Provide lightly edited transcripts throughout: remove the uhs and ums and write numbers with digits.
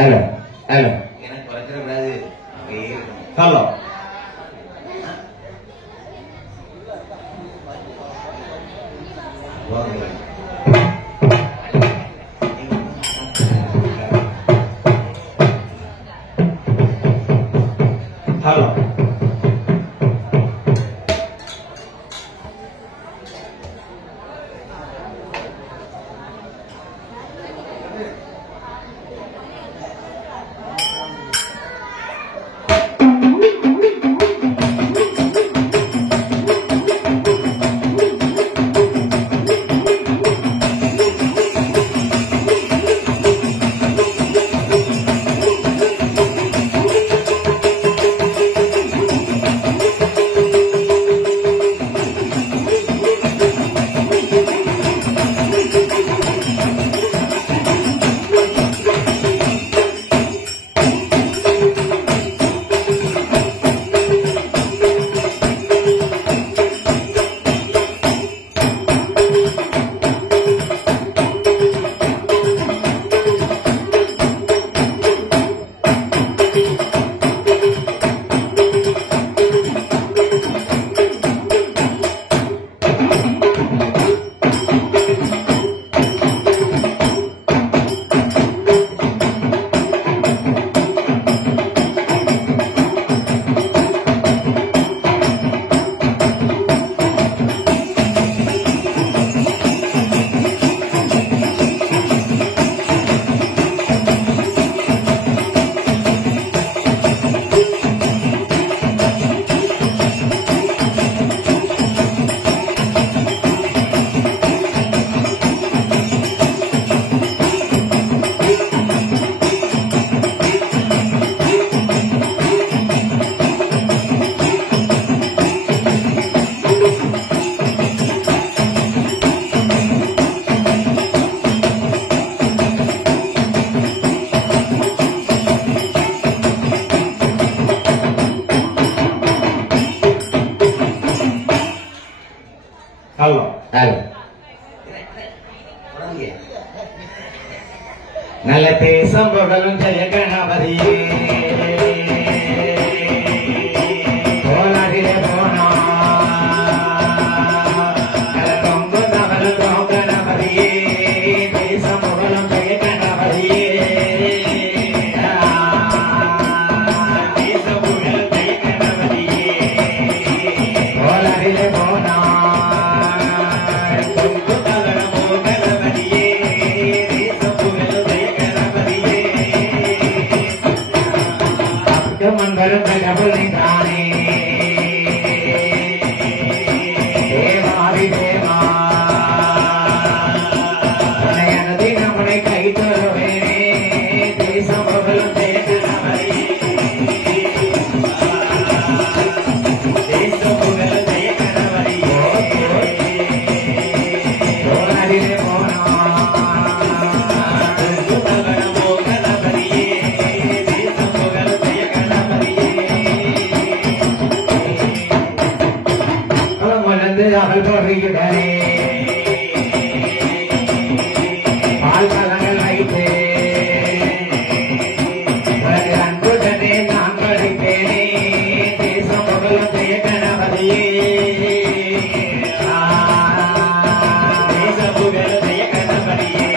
Hello hello எனக்கு குறைச்சிட கூடாது. Hello hello hello hello நல்ல தேசம் புகழும் ஜெய கணபதியே போனாதிரே போனா நல்ல தொங்கு தவறும் கணபதியே தேசம் புகழும் ஜெய கணபதியே தேசம் புகழும் ஜெய கணபதியே போனாதிரே போனா அவள் போடுகிறே பால் பழங்கள் வைத்து அன்புடனே நான் படிப்பேனே தேசம் புகழும் ஜெய கணபதியே தேசம் புகழும் ஜெய கணபதியே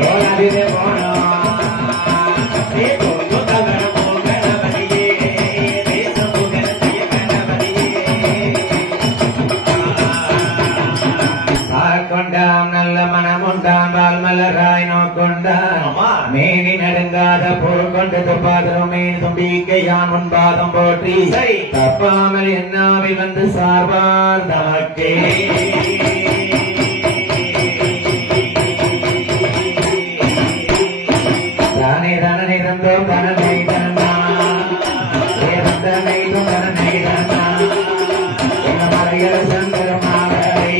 போனாதிரே போனோம் நல்ல மனமுண்டான் பால் மலராய் நோக்கொண்டான் மேனி நடுங்காத பொருள் கொண்டு துப்பாதரும் மீன் தும்பிக்கையான் முன்பாதம் போற்றி தப்பாமல் என்னாவில் வந்து சார்பார் தமக்கே தானே தனனை தந்தோம் தனனை தன்னா தனை தனனை தன்னா எங்க மலையர சந்தரமாவை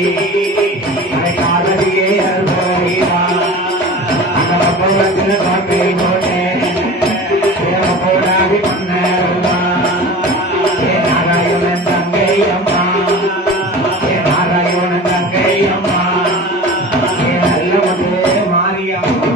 காதலியே அல்போரியா அந்த பப்பவத்தில் பாப்பில் போட்டேன் போடாதி பண்ணா நாராயணன் தங்கை அம்மா நாராயணன் தங்கை அம்மா நல்ல வந்து மாரியம்மா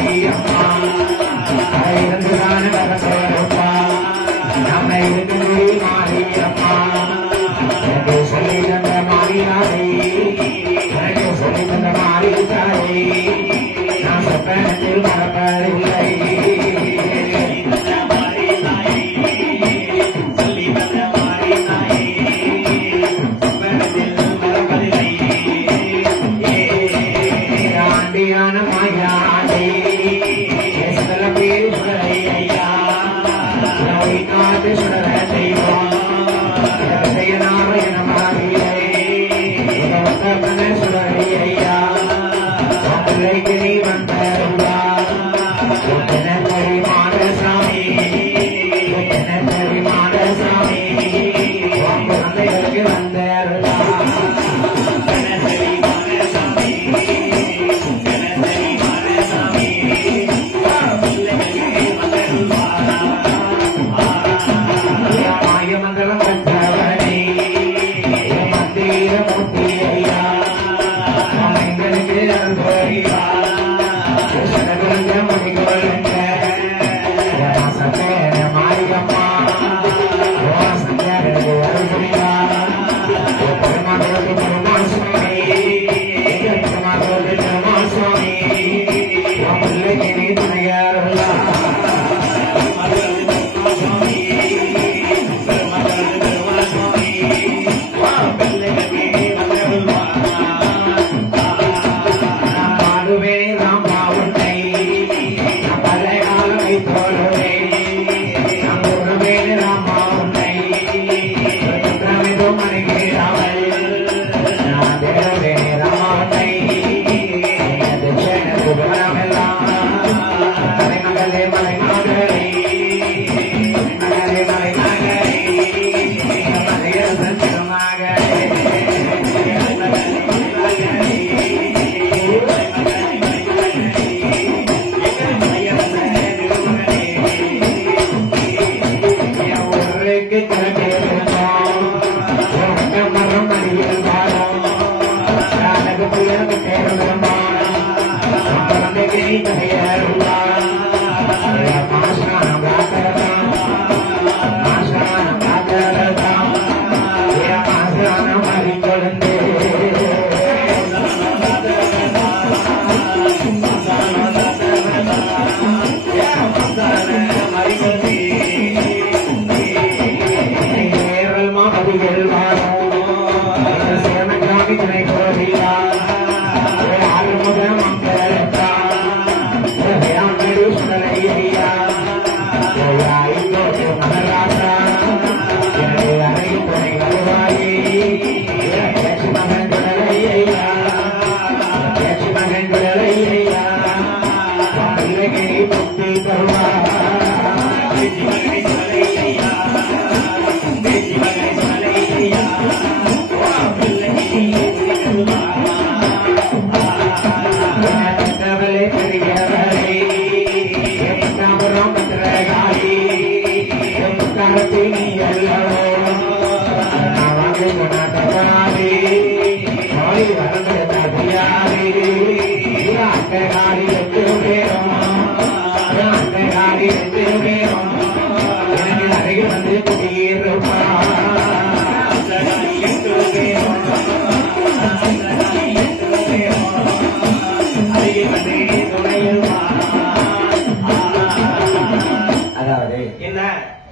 அம்மா இருந்துதான கரசோரப்பா நம்ம இருந்து மாறி அம்மா எனக்கு சொல்லி தந்த மாறினாரே எனக்கு சொல்லி தந்த மாறித்தாரே நான் சொப்பனத்தில் மறப்பதில்லை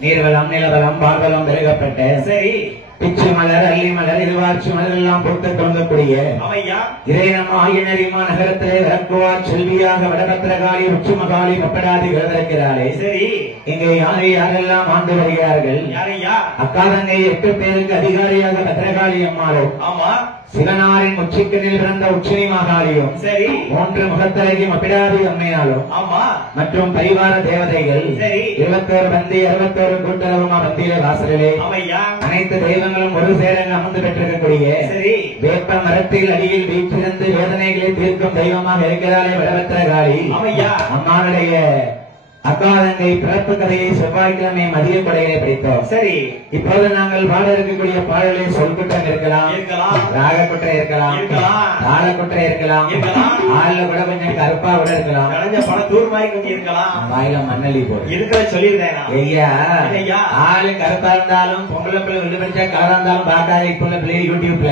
நீர்வளம் நிலவளம் பார்வலம் பெருகப்பட்ட சரி பிச்சு மலர் அல்லி மலர் இருவாட்சி மலர் எல்லாம் பொறுத்து தொடங்கக்கூடிய இறைநமாயினரிமா நகரத்திலே விளக்குவா செல்வியாக வடபத்திரகாளி உச்சுமகாளி பப்படாதி விரதக்கிறாரே சரி இங்கே யாரை யாரெல்லாம் ஆண்டு வருகிறார்கள் அக்காதங்கை 8 பேருக்கு அதிகாரியாக பத்திரகாளி அம்மாளும் ஆமா சிவனாரின் உச்சிக்கனில் பிறந்த உச்சினி மகாளியும் சரி 3 முகத்தழகி மப்பிடாதி அம்மையாலும் ஆமா மற்றும் பரிவார தேவதைகள் சரி 21 பந்தி 61 கூட்டுறவுமா பந்தியில வாசலிலே அனைத்து தெய்வங்களும் ஒரு சேரங்க அமர்ந்து பெற்றிருக்கக்கூடிய சரி வேப்ப மரத்தில் அடியில் வீற்றிருந்து வேதனைகளை தீர்க்கும் தெய்வமாக இருக்கிறாரே வடபத்திரகாளி அம்மாவுடைய அக்காதங்கை பிறப்பு கதையை செவ்வாய்க்கிழமை மதிய கொடைகளை படித்தோம். சரி, இப்போது நாங்கள் பாட இருக்கக்கூடிய பாடலை சொல்குற்றம் இருக்கலாம், ராகக்குற்றம் இருக்கலாம், தாளக்குற்றம் இருக்கலாம், ஆள்ல கூட கொஞ்சம் கருப்பா கூட இருக்கலாம், பல தூர் மாதிரி கொஞ்சம் இருக்கலாம், வாயில மண்ணலி போடு இருக்கிற சொல்லியிருந்தேன். ஐயா ஆளு கருப்பா இருந்தாலும் பொம்பளை பிள்ளை வில்லு படிச்சா கலரா இருந்தாலும் பாக்காத இப்ப உள்ள பிள்ளை யூடியூப்ல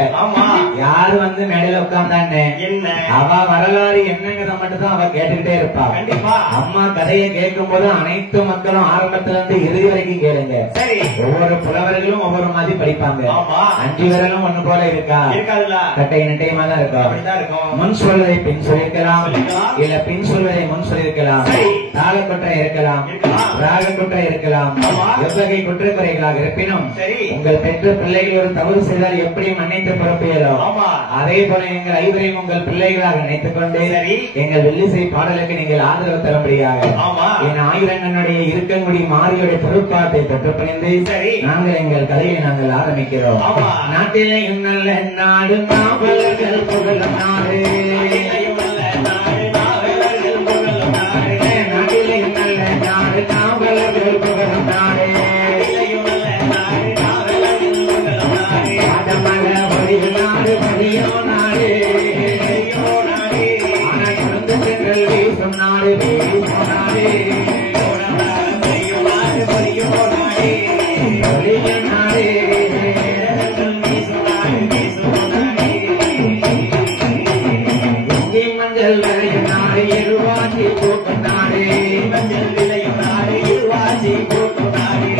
யாரு வந்து மேடையில உட்கார்ந்தான்னு என்ன அவ வரலாறு என்னங்கிறத மட்டும் தான் அவ கேட்டுக்கிட்டே இருப்பா. கண்டிப்பா அம்மா கதையை கேட்கும் போது அனைத்து மக்களும் ஆரம்பத்துல இருந்து இறுதி வரைக்கும் கேளுங்க. சரி, ஒவ்வொரு புலவர்களும் ஒவ்வொரு மாதிரி படிப்பாங்க. 5 விரலும் ஒண்ணு போல இருக்கா? கட்டை நட்டையமா தான் இருக்கும். முன் சொல்வதை பின் சொல்லிருக்கலாம், இல்ல பின் சொல்வதை முன் சொல்லிருக்கலாம், தாளக்குற்றை இருக்கலாம், ராகக்குற்றை இருக்கலாம், எவ்வகை குற்றக்குறைகளாக இருப்பினும் உங்கள் பெற்ற பிள்ளைகள் ஒரு தவறு செய்தால் எப்படி மன்னித்து பிறப்பீரோ அதே போல எங்கள் ஐவரையும் உங்கள் பிள்ளைகளாக நினைத்துக் கொண்டு எங்கள் வெள்ளிசை பாடலுக்கு நீங்கள் ஆதரவு தரும்படியாக என் ஆயிரங்கனுடைய இருக்கங்குடி மாரியுடைய பொருட்பாட்டை தொட்டு பணிந்து நாங்கள் எங்கள் கதையை நாங்கள் ஆரம்பிக்கிறோம். நாட்டிலேயும் நல்ல நாடு நாவலர்கள் புகழும் நாடு, நாட்டிலேயும் நல்ல நாடு நாவலர்கள் புகழும் நாடு, நாடு பதியோ நாடு, ஆனால் குழந்தை சென்றல் வீசும் நாடு வீசும் நாடு, மஞ்சள் விளையும் நாடு இருவாசி பூக்கும் நாடு, மஞ்சள் விளையும் நாடு இருவாசி பூக்கும் நாடு,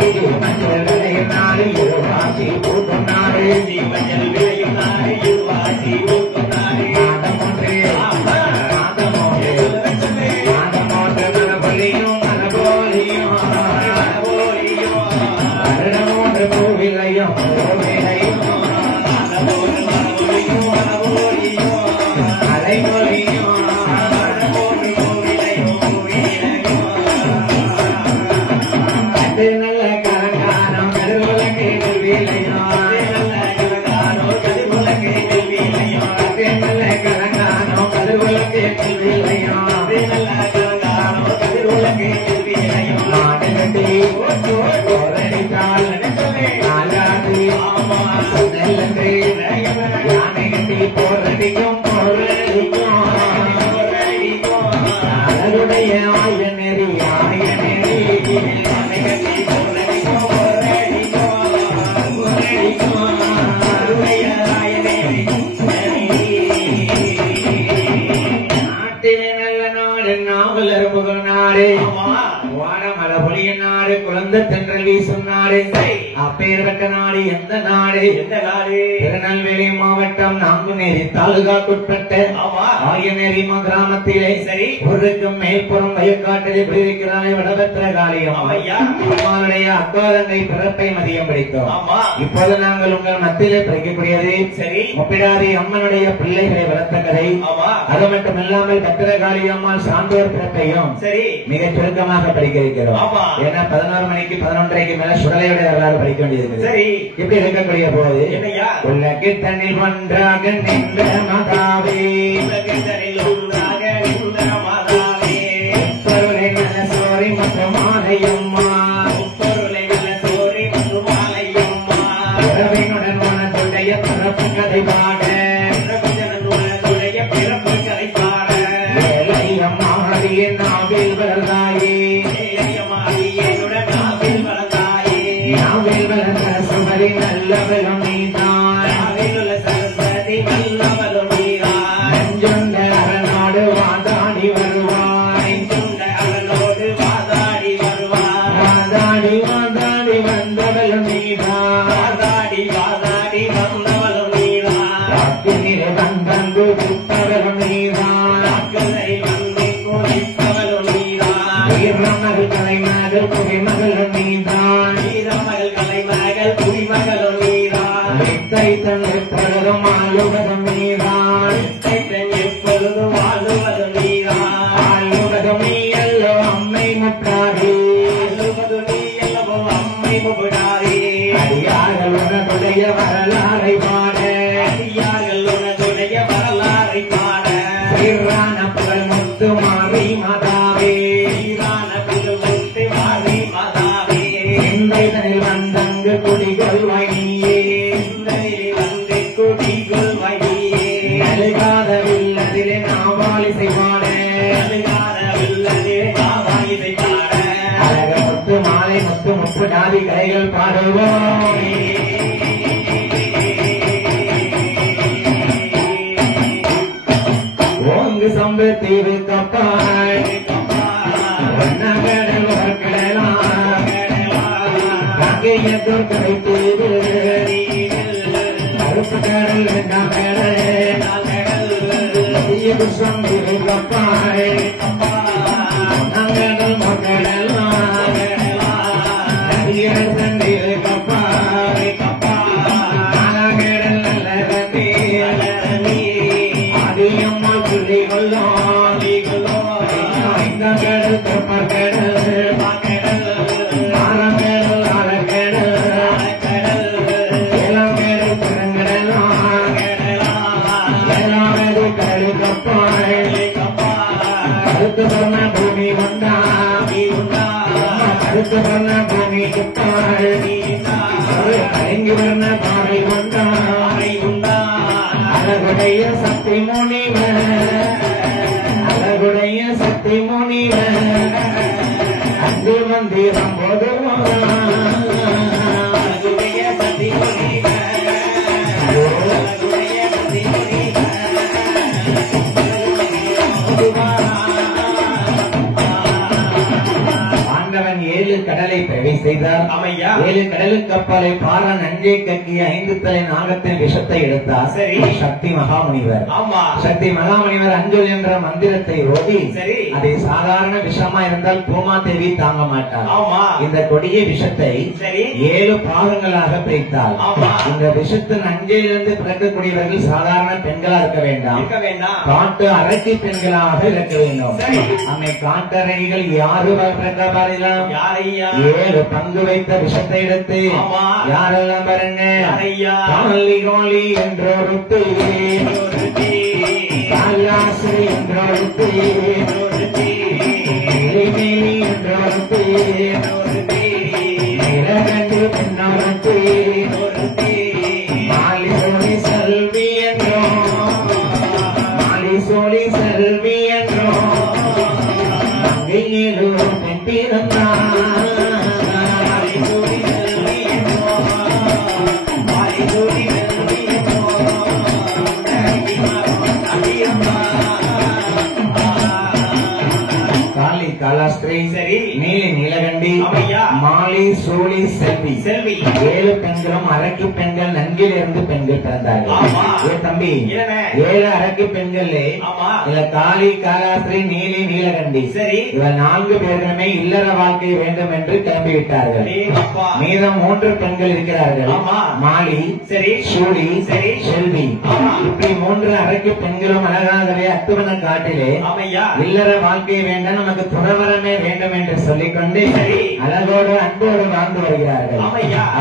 மஞ்சள் விளையும் நாடு இருவாசி பூக்கும் நாடு, மஞ்சள் விளையும் நாடு இருவாசி பூக்கும் நாடு, மனபொலியும் மனபோலியும் மரணமோன்று பூவிலையும் பூவிலையும் அலைமொழியும் நல்ல கலங்காரம் கருவுலகை கல்வியிலையும் நல்ல கலங்கானோ கருவுலகை கல்வியிலையும் நாடு கட்டி போரடித்தால் நாலாடி நெல்லன்று யானை கட்டி போரடிக்கும் போரடிக்கும் அதனுடைய ஆய நெறி ஆய நெறி யானை கட்டி போரடிக்கும் போரடிக்கும் போரடிக்கும் அதனுடைய ஆய நெறி. நாட்டிலே நல்ல நாடு நாவலர் புகழ் நாடு, வானமல பொழியின் நாடு, குழந்தை தென்றல் வீசும் நாடு, அப்பேற்பட்ட நாடு எந்த நாடு? எந்த நாடு? திருநெல்வேலி மாவட்டம் நாங்குநேரி தாலுகாக்குட்பட்ட ஆயநேரி கிராமத்திலே சரி ஒருக்கும் மேற்புறம் வயக்காட்டில் எப்படி இருக்கிறாய் வடபத்திர காளியம் அம்மாவுடைய அக்காதங்கை பிறப்பை மதியம் படித்தோம். இப்போது நாங்கள் உங்கள் மத்தியிலே படிக்கக்கூடியது சரி முப்பிடாரி அம்மனுடைய பிள்ளைகளை வளர்த்த கதை. அது மட்டும் இல்லாமல் பத்திரகாளி அம்மாள் சான்றோர் பிறப்பையும் சரி மிக சுருக்கமாக படிக்க இருக்கிறோம். ஏன்னா 11 மணிக்கு 11:30க்கு மேல சுடலையோட வரலாறு படிக்க வேண்டியது. சரி இப்படி இருக்கக்கூடிய போது உலகு தண்ணில் ஒன்றாக நின்ற மகாவே, பொருளை நல்ல சோரி மற்றும் மாலையம்மா, பொருளை நல்ல சோரி மற்றும் மாலையம்மா, உறவினுடன் உனதுடைய பிறப்பு கதை பாட, உனதுடைய பிறப்பு கதை பாட, ஏழையம்மாடியின் நாவில் வளர்ந்தாயே, ஏழையம்மாடியனுடன் நாவில் வளர்ந்தாயே, நாவில் வளர்ந்த சுமதி நல்லவளும் நீதான், நாவில் உள்ள சரஸ்வதி நல்லவளும் நீதான், நெஞ்சுண்ட அரணோடு வாதாடி வருவாய், நெஞ்சுண்ட அரணோடு வாதாடி வருவாய், வாதாடி வாதாடி வந்தவளும் நீதான், வாதாடி வாதாடி வந்தவளும் நீதான், ராத்திரியிலே வந்தந்து புத்தவளும் நீதான், ராத்திரை வந்து குளிப்பவளும் நீதான், வீரமகள் கலைமகள் குடிமகளும் நீதான், வீரமகள் கலைமகள் குடிமகளும் நீதான், வித்தை தன் எப்பொழுதும் ஆளுவதும் நீதான், வித்தை தன் எப்பொழுதும் ஆளுவதும் நீதான், ஆளுவதும் நீ எல்லோ அம்மை முட்டாரி, ஆளுவதும் நீ எல்லோ அம்மை முட்டாரி, அடியார்கள் உனதுடைய வரலாறை பாட, அடியார்கள் உனதுடைய வரலாறை பாட, சீரான புகழ் முத்து மாறி மாதாவே, சீரான புகழ் ஆதி கலைகள் பாடுவோம். ஓங்கு சம்பு தீவு கப்பாய் கடல் கடலாம் கங்கையத்தூர் கரை தீவு கருப்பு கடல் குஷம் தீவு கப்பாய் கடல் மக்கடலாம் தீவு கப்பாய் கடல் நல்ல அதிகம்மா சொல்லி கொள்ளோம் கடல் கப்பற்கடல் ஆரங்கடல் ஆரக்கடல் ஏழாங்கடல் பெருங்கடலாம் ஏழாவது கடல் கப்பாய் கருத்து சொன்ன பூமி உண்டா கருத்து சொன்ன பூமி குத்தாள் கலங்கி வர்ண பாறை உண்டா அழகுடைய சக்தி முனிவர் அழகுடைய சக்தி முனிவர் அன்பு மந்திரம் போதுவான் அழகுடைய சக்தி முனிவர் அழகுடைய சக்தி ஆண்டவன் 7 கடலை பிரவை செய்தார். 7 கடலுக்கு கப்பலை பாரா நஞ்சை கக்கிய 5 தலை நாகத்தின் விஷத்தை எடுத்தார். சரி, சக்தி மகாமுனிவர். ஆமா, சக்தி மகாமுனிவர் அஞ்சல் என்ற மந்திரத்தை ஓதி, சரி, அது சாதாரண விஷமா இருந்தால் பூமாதேவி தாங்க மாட்டார். ஆமா, இந்த கொடிய விஷத்தை 7 பாகங்களாக பிரித்தார். ஆமா, இந்த விஷத்தின் அஞ்சையிலிருந்து பிறக்கக்கூடியவர்கள் சாதாரண பெண்களா இருக்க வேண்டாம், காட்டு அரசி பெண்களாக இருக்க வேண்டும். அம்மை காட்டறைகள் யாரு பிறக்க 7 பங்கு வைத்த விஷத்தை எடுத்து யாரெல்லாம் பாருங்க, கோலி என்றொருத்தி காலாசிரி என்றொருத்தி என்றொருத்தி நிலகண்டு பெண்ணொருத்தி மாலி சோழி செல்வி என்றோ மாலி சோழி செல்வி என்றோ பெண் பிறந்தார். காலாஸ்திரி, சரி, நீலி நீலகண்டி, மாலி சோழி செல்வி 7 பெண்களும் அரக்கி பெண்கள் நன்கிலிருந்து பெண்கள் பிறந்தார்கள். தம்பி 7 அரக்கி பெண்கள் இல்ல காளி காலாஸ்திரி நீலி நீலகண்டி, சரி, இவர் 4 பேருமே இல்லற வாழ்க்கை வேண்டும் என்று கிளம்பிவிட்டார்கள். மீதம் 3 பெண்கள் இருக்கிறார்கள். மாலி, சரி, சூழி, சரி, செல்வி. இப்படி 3 அரக்கி பெண்களும் அழகாகவே அத்துவன காட்டிலே இல்லற வாழ்க்கை வேண்டாம், நமக்கு துறவரமே வேண்டும் என்று சொல்லிக்கொண்டு அழகோடு அன்போடு வாழ்ந்து வருகிறார்கள்.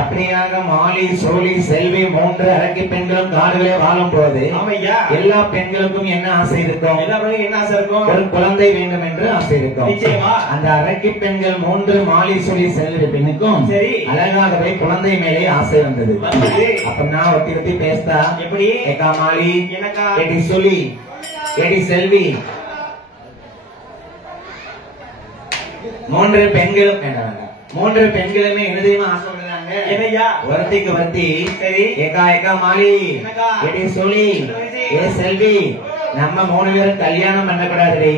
அப்படியாக மாலி சோழி செல்வி 3 அரக்கி பெண்களும் காடுகளே வாழும் போது எல்லா பெண்களுக்கும் என்ன ஆசை இருக்கும்? ஒரு குழந்தை வேண்டும் என்று ஆசை இருக்கும். அந்த அரக்கி பெண்கள் 3 மாலி சோழி செல்வி பெண்ணுக்கும் அழகாகவே குழந்தை மேலே ஆசை வந்தது. அப்ப நான் ஒட்டி ஒட்டி பேசா எப்படி ஏக்கா மாலி எடி சொல்லி எடி செல்வி 3 பெண்களும் 3 பெண்களுமே என்னதையுமா ஆசைப்படுறாங்க. என்னையா ஒருத்திக்கு ஒருத்தி, சரி, ஏக்கா ஏக்கா மாலி எடி சொல்லி ஏ செல்வி, நம்ம 3 பேரும் கல்யாணம் பண்ணக்கூடாது.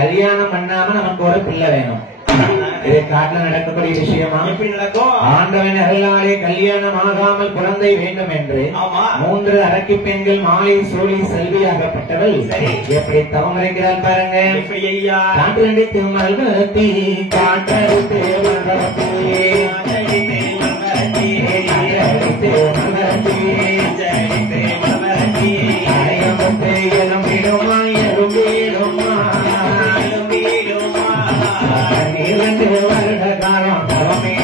கல்யாணம் பண்ணாம நமக்கு ஒரு பிள்ளை வேணும். இது காட்டுல நடக்கக்கூடிய விஷயமா? எப்படி நடக்கும்? ஆண்டவன் அருளாலே கல்யாணம் ஆகாமல் குழந்தை வேண்டும் என்று 3 அரக்கி பெண்கள் மாலி சோழி செல்வியாகப்பட்டவள் எப்படி தவம் இருக்கிறாள் பாருங்க. காட்டு திருமல்வத்தி காட்டறுத்து வருட காலம் தவமே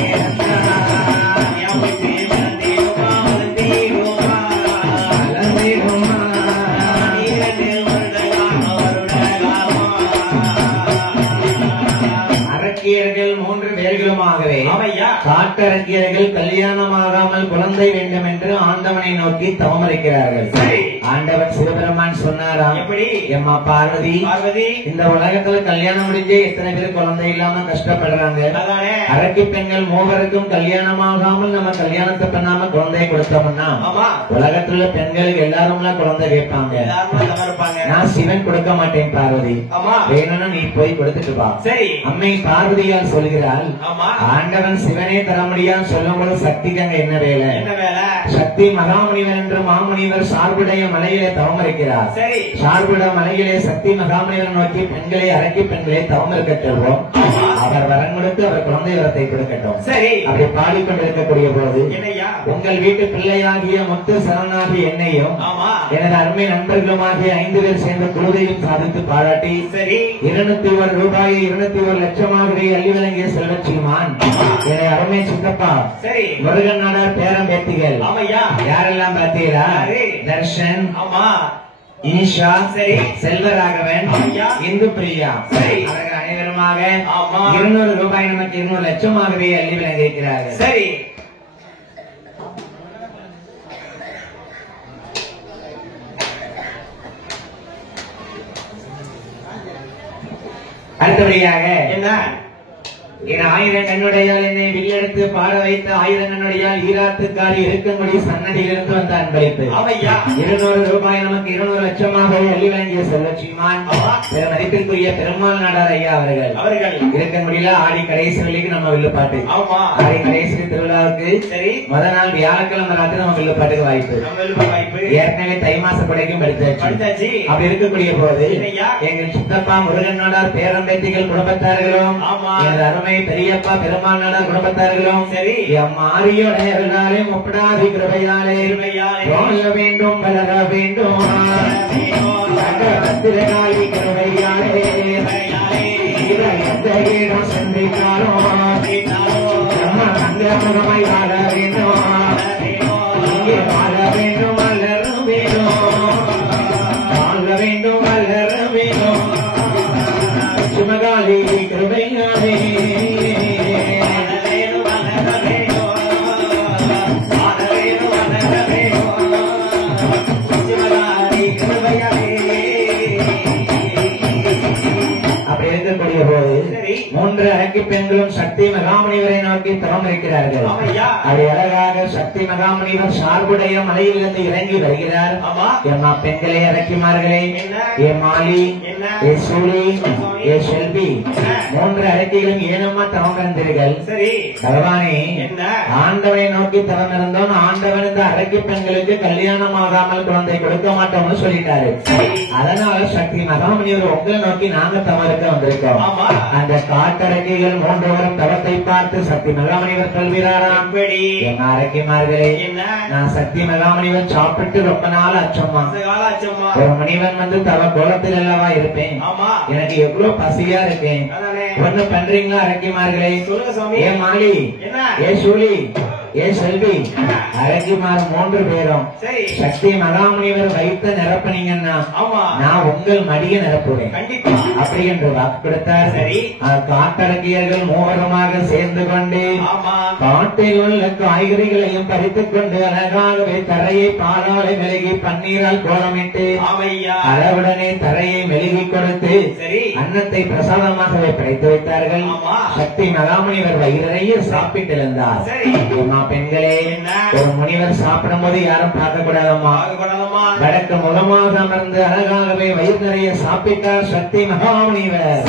அரக்கியர்கள் 3 பேர்களுமாகவே காட்டரக்கியர்கள் கல்யாணமாகாமல் குழந்தை வேண்டும் என்று ஆண்டவனை நோக்கி தவமளிக்கிறார்கள். ஆண்டவன் சிவபெருமான் சொன்னாராம், எப்படி? எம்மா பார்வதி, இந்த உலகத்துல கல்யாணம் முடிஞ்சே எத்தனை பேர் குழந்தை இல்லாம கஷ்டப்படுறாங்க. அரக்கி பெண்கள் மூவருக்கும் கல்யாணமாகாமல் நம்ம கல்யாணத்தை பண்ணாம குழந்தையை கொடுத்தோம்னா உலகத்துல பெண்களுக்கு எல்லாரும் குழந்தை கேட்பாங்க. நான் சிவன் கொடுக்க மாட்டேன் பார்வதி, வேணும்னா நீ போய் கொடுத்துட்டு வா. சரி. அம்மை பார்வதியால் சொல்கிறாள், ஆண்டவன் சிவனே தர முடியாது சொல்லும் போது சக்திக்கு அங்க என்ன வேலை? சக்தி மகாமுனிவர் என்று மாமுனிவர் சார்புடைய மலையிலே தவம் இருக்கிறார். சார்புட மலையிலே சக்தி மகாமுனிவர் நோக்கி பெண்களை அரக்கி பெண்களை தவம் இருக்க சொல்வோம். அவர் வரம் கொடுத்து அவர் குழந்தை வரத்தை கொடுக்கட்டும். சரி. அப்படி பாடிக்கொண்டிருக்கக்கூடிய போது உங்கள் வீட்டு பிள்ளையாகிய முத்து சரணாகி என்னையும் எனது அருமை நண்பர்களுமாகிய 5 பேர் சேர்ந்த குழுவையும் சாதித்து பாராட்டி 201 ரூபாயை 201 லட்சமாகவே அள்ளி வழங்கிய செல்வச்சிமான் எனது அருமை சித்தப்பா முருகன் நாடார் பேரம் பேத்திகள் யாரெல்லாம் பார்த்தீங்களா? தர்ஷன், ஈஷா, செல்வராகவன், இந்து பிரியா, அவர்கள் அனைவருமாக 200 ரூபாய் நமக்கு 200 லட்சமாகவே அள்ளி வழங்கியிருக்கிறார்கள். சரி. அடுத்தபடியாக என்ன? என் ஆயிரங்கண்ணுடையால் என்னை வில்லெடுத்து பாட வைத்த ஆயிரங்கண்ணுடையால் ஈராத்துக்காரி இருக்கும்படி சன்னதியிலிருந்து வந்த அன்பளிப்பு 200 ரூபாய் நமக்கு 200 லட்சமாக அள்ளி வழங்கிய செல்வச்சிமான் மதிப்பிற்குரிய பெருமாள் நாடார் ஐயா அவர்கள் இருக்க முடியல. ஆடி கடைசி வழிக்கு நம்ம வில்லுப்பாட்டு, ஆடி கடைசி திருவிழாவுக்கு முத நாள் வியாழக்கிழமை ராத்திரி நம்ம வில்லுப்பாட்டுக்கு வாய்ப்பு. ஏற்கனவே தை மாச படைக்கும் படித்தாச்சு. அப்படி இருக்கக்கூடிய போது எங்கள் சித்தப்பா முருகன் நாடார் பேரம்பேத்திகள் குடும்பத்தார்களும் அருமை பெரியப்பா பெருமாள் நாடார் குடும்பத்தார்களும் மாறியோடையாலே முப்படாதி கிருபையாலே வாழ வேண்டும் வளர வேண்டும் கிருபையாலே எந்த இடம் சந்தித்தாலும் நம்ம சங்கமகமாய் வாழ வேண்டும். இங்கே வாழ வேண்டும் வளர வேண்டும், வாழ வேண்டும் வளர வேண்டும். சுமகாலி கிருபையாலே மூன்று அரக்கி பெண்களும் சக்தி மகாமுனிவரை நோக்கி தவம் இருக்கிறார்கள். அதை அழகாக சக்தி மகாமுனிவர் சார்புடைய மலையிலிருந்து இறங்கி வருகிறார். எம்மா பெண்களே அரக்கிமார்களே, ஏ மாலி, ஏ சூலி, ஏ செல்வி, மூன்று அரக்கிகளும் ஏனம்மா தவம் இருந்தீர்கள்? பகவானே, ஆண்டவனை நோக்கி தவம் இருந்தோம். ஆண்டவன் இந்த அரக்கி பெண்களுக்கு கல்யாணம் ஆகாமல் குழந்தை கொடுக்க மாட்டோம்னு சொல்லிட்டாரு. அதனால சக்தி மகாமுனிவர் உங்களை நோக்கி நாங்க தவம் இருக்க வந்திருக்கோம். அந்த காட்டரக்கிகள் 3 வரும் தவத்தை பார்த்து சக்தி மகாமுனிவர் சொல்கிறாராம், என் அரக்கிமார்களே, நான் சக்தி மகாமுனிவன் சாப்பிட்டு ரொம்ப நாள் அச்சம்மா. ஒரு முனிவன் வந்து தவ கோலத்தில் அல்லவா இருப்பேன், எனக்கு எவ்வளவு பசியா இருக்கேன், ஒண்ணு பண்றீங்களா அரக்கிமார்களே? ஏ மாலி, ஏ சூலி, ஏ செல்வி, அரக்கிமார் 3 பேரும் சக்தி மகாமுனிவர் வைத்த நிரப்பினீங்கன்னா நான் உங்கள் மடிய நிரப்புவேன் அப்படி என்று வாக்கு கொடுத்தார். சரி. காட்டரக்கியர்கள் 3 சேர்ந்து கொண்டு காட்டில் உள்ள காய்கறிகளையும் பறித்துக் கொண்டு அழகாகவே தரையை பாலாலை மெழுகி பன்னீரால் கோலமிட்டு அளவுடனே தரையை மெழுகி கொடுத்து அன்னத்தை பிரசாதமாகவே படைத்து வைத்தார்கள். சக்தி மகாமுனிவர் வயிறைய சாப்பிட்டு இருந்தார். பெண்களே, ஒரு முனிவர் சாப்பிடும் போது யாரும் பார்க்க கூடாதம்மா. வடக்கு முகமாக அமர்ந்து அழகாகவே வயிறு நிறைய சாப்பிட்டார் சக்தி மகாமுனிவர்.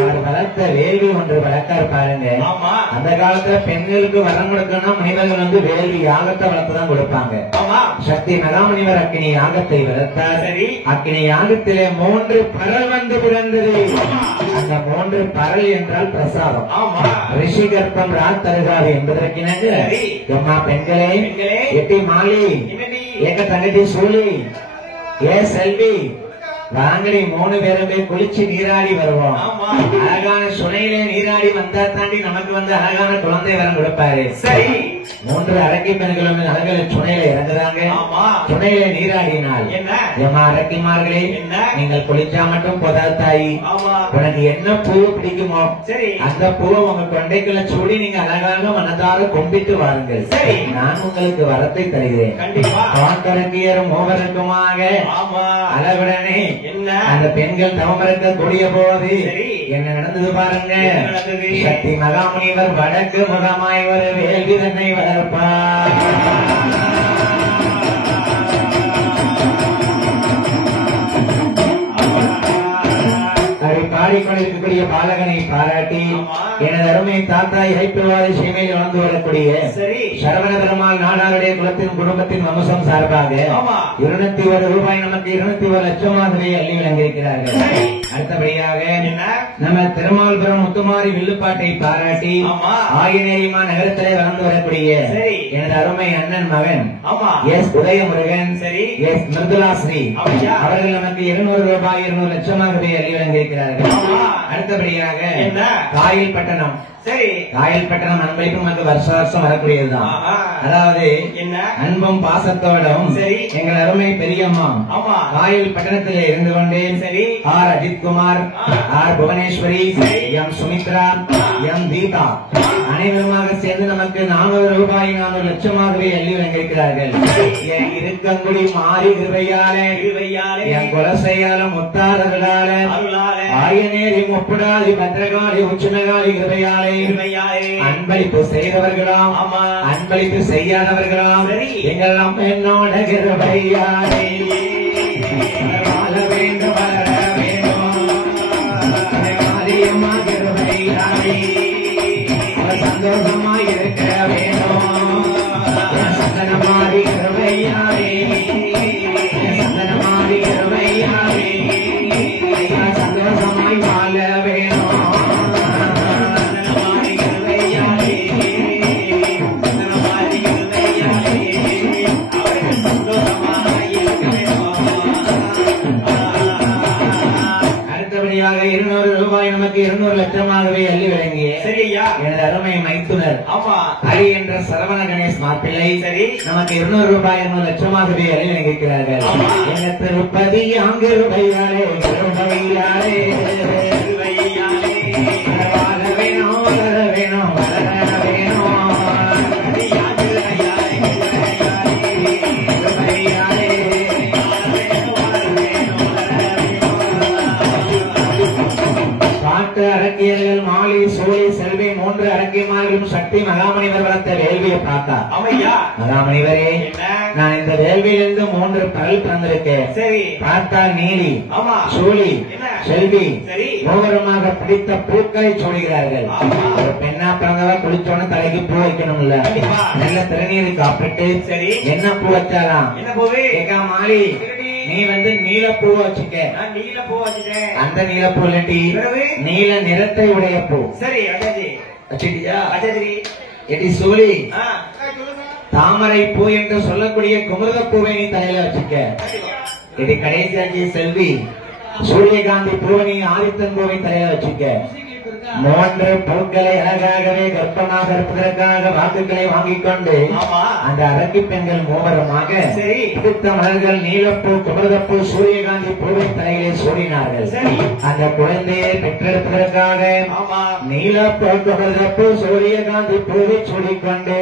அவர் வளர்த்த வேள்வி ஒன்று வளர்க்கார் பாருங்க. அந்த காலத்துல பெண்களுக்கு வரம் கொடுக்கணும், முனிவர்கள் வந்து வேள்வி யாகத்தை வளர்த்துதான் கொடுப்பாங்க. சக்தி மகாமுனிவர் அக்கினி யாகத்தை வளர்த்தார். அக்கினி யாகத்திலே 3 பரல் வந்து பிறந்தது. அந்த 3 பரல் என்றால் பிரசாதம். ரிஷி கர்ப்பம் ராத்தருகாது என்பதற்கினங்க எம்மா பெண்களே, எட்டி மாலி, ஏக தங்கச்சி சூலி, ஏ செல்வி, நாங்களே 3 பேருமே குளிச்சு நீராடி வருவோம். அழகான சுனையிலே நீராடி வந்தா தாண்டி நமக்கு வந்து அழகான குழந்தை வரம் கொடுப்பாரு. சரி, 3 அரக்கி பெண்களும் அழகான சுனையில இறங்குறாங்க. சுனையில நீராடினால் ஏமா அரக்கிமார்களே, நீங்கள் குளிச்சா மட்டும் போதாது தாயி, உனக்கு என்ன பூ பிடிக்குமோ அந்த பூவை உங்க கொண்டைக்குள்ள சூடி நீங்க அழகாக மனதார கும்பிட்டு வாருங்கள். சரி, நான் உங்களுக்கு வரத்தை தருகிறேன். பாக்கரங்கியரும் மூவருக்குமாக அளவுடனே அந்த பெண்கள் தவமறுக்க கூடிய போது என்ன நடந்தது பாருங்க. சக்தி மகாமுனிவர் வடக்கு முகமாய் ஒரு வேள்வி தன்னை வளர்ப்பார். பாடிக்கொண்டிருக்கக்கூடிய பாலகனை பாராட்டி எனது அருமை தாத்தா இறைப்பிவாத சீமையில் வளர்ந்து வரக்கூடிய சரவண பெருமாள் நாடாருடைய குலத்தின் குடும்பத்தின் வம்சம் சார்பாக 201 ரூபாய் நமக்கு 201 லட்சமாகவே அள்ளி வழங்கியிருக்கிறார்கள். அடுத்தபடியாக நம்ம திருமால்புரம் முத்துமாரி வில்லுப்பாட்டை பாராட்டி ஆயநேரிமா நகரத்திலே வளர்ந்து வரக்கூடிய எனது அருமை அண்ணன் மகன் எஸ் உதயமுருகன், எஸ் மிருதுலாஸ்ரீ அவர்கள் நமக்கு 200 ரூபாய் 200 லட்சமாகவே அள்ளி வழங்கியிருக்கிறார்கள். அடுத்தபடியாக காயில் பட்டணம். சரி, காயல் பட்டணம் அன்பளிப்பு நமக்கு வருஷ வருஷம் வரக்கூடியதுதான். அதாவது அன்பும் பாசத்தோடும் எங்கள் அருமை பெரியம்மா காயல் பட்டணத்திலே இருந்து கொண்டேன். சரி, R Ajithkumar, R Bhuvaneswari, M Sumithra, M Deepa அனைவருமாக சேர்ந்து நமக்கு 400 ரூபாய் 400 லட்சமாகவே அள்ளி வழங்கியிருக்கிறார்கள். என் இருக்கங்குடி மாறி கிருபையாலே என் குலசையாலும் முத்தாரர்களால ஆயநேரி முப்புடாதி பத்திரகாளி உச்சினகாளி கிருபையாலே அன்பளிப்பு செய்தவர்களாம் அன்பளிப்பு செய்யாதவர்களாம் எங்கெல்லாம் என்னோட கிருபையாலே வாழ வேண்டும் வளர வேண்டும் கிருபையாலே சந்தோஷமாய் இருக்க வேண்டும் சந்தனமாடி கிருபையாலே சந்தனமாடி கிருபையாலே சந்தோஷமாய் வாழ வேணும். அடுத்தபடியாக 200 ரூபாய் நமக்கு 200 லட்சமாகவே அள்ளி வழங்கிய எனது அருமை மைத்துனர் ஹரி என்ற சரவண கணேஷ் மாப்பிள்ளை நமக்கு 200 ரூபாய் 200 லட்சமாகவே அள்ளி வழங்கியிருக்கிறார்கள். என திருப்பதி அங்கு ரூபாயாலே ரூபாயாலே வாழ வேணும் வளர வேணும் வளர வேணும் பாட்டு அரக்கியர்கள் மாலி சோழி செல்வி 3 அரக்கியமார்களும் சக்தி மகாமணிவர் வளர்த்த வேள்வியை பார்த்தா மகாமணிவரே, நான் இந்த வேள்வியிலிருந்து 3 பகல் பிறந்திருக்கேன். சரி, பார்த்தால் நீலி சோழி செல்வி மூவருமாக பிடித்த பூக்களை சூடுகிறார்கள். ஒரு பெண்ணா பிறந்தவர் குளிச்சோன்னு தலைக்கு பூ வைக்கணும்ல, நல்ல திருநீர் காப்பிட்டு என்ன பூ வச்சாலாம்? ஏக்கா மாலி, நீ வந்து நீலப்பூ வச்சுக்க. நீலப்பூ வச்சுட்டேன். அந்த நீலப்பூ இல்லட்டி நீல நிறத்தை உடைய பூ. சரி, வச்சுட்டியா? எடி சோழி, தாமரை பூ என்று சொல்லக்கூடிய குமுத பூவை நீ தலையில வச்சுக்க. இது கடைசியாகி செல்வி சூரியகாந்தி பூவை நீ ஆதித்தன் பூவை தலையில வச்சுக்க. 3 பூக்களை அழகாகவே கர்ப்பமாக இருப்பதற்காக வாக்குகளை வாங்கிக் கொண்டு அந்த அரக்கி பெண்கள் மூவருமாக பிடித்த மலர்கள் நீலப்பூ குமரதப்பூ சூரியகாந்தி பூவை தலையிலே சூடினார்கள். அந்த குழந்தையை பெற்றெடுப்பதற்காக நீலப்பூ குமரதப்பூ சூரியகாந்தி பூவை சூடிக்கொண்டு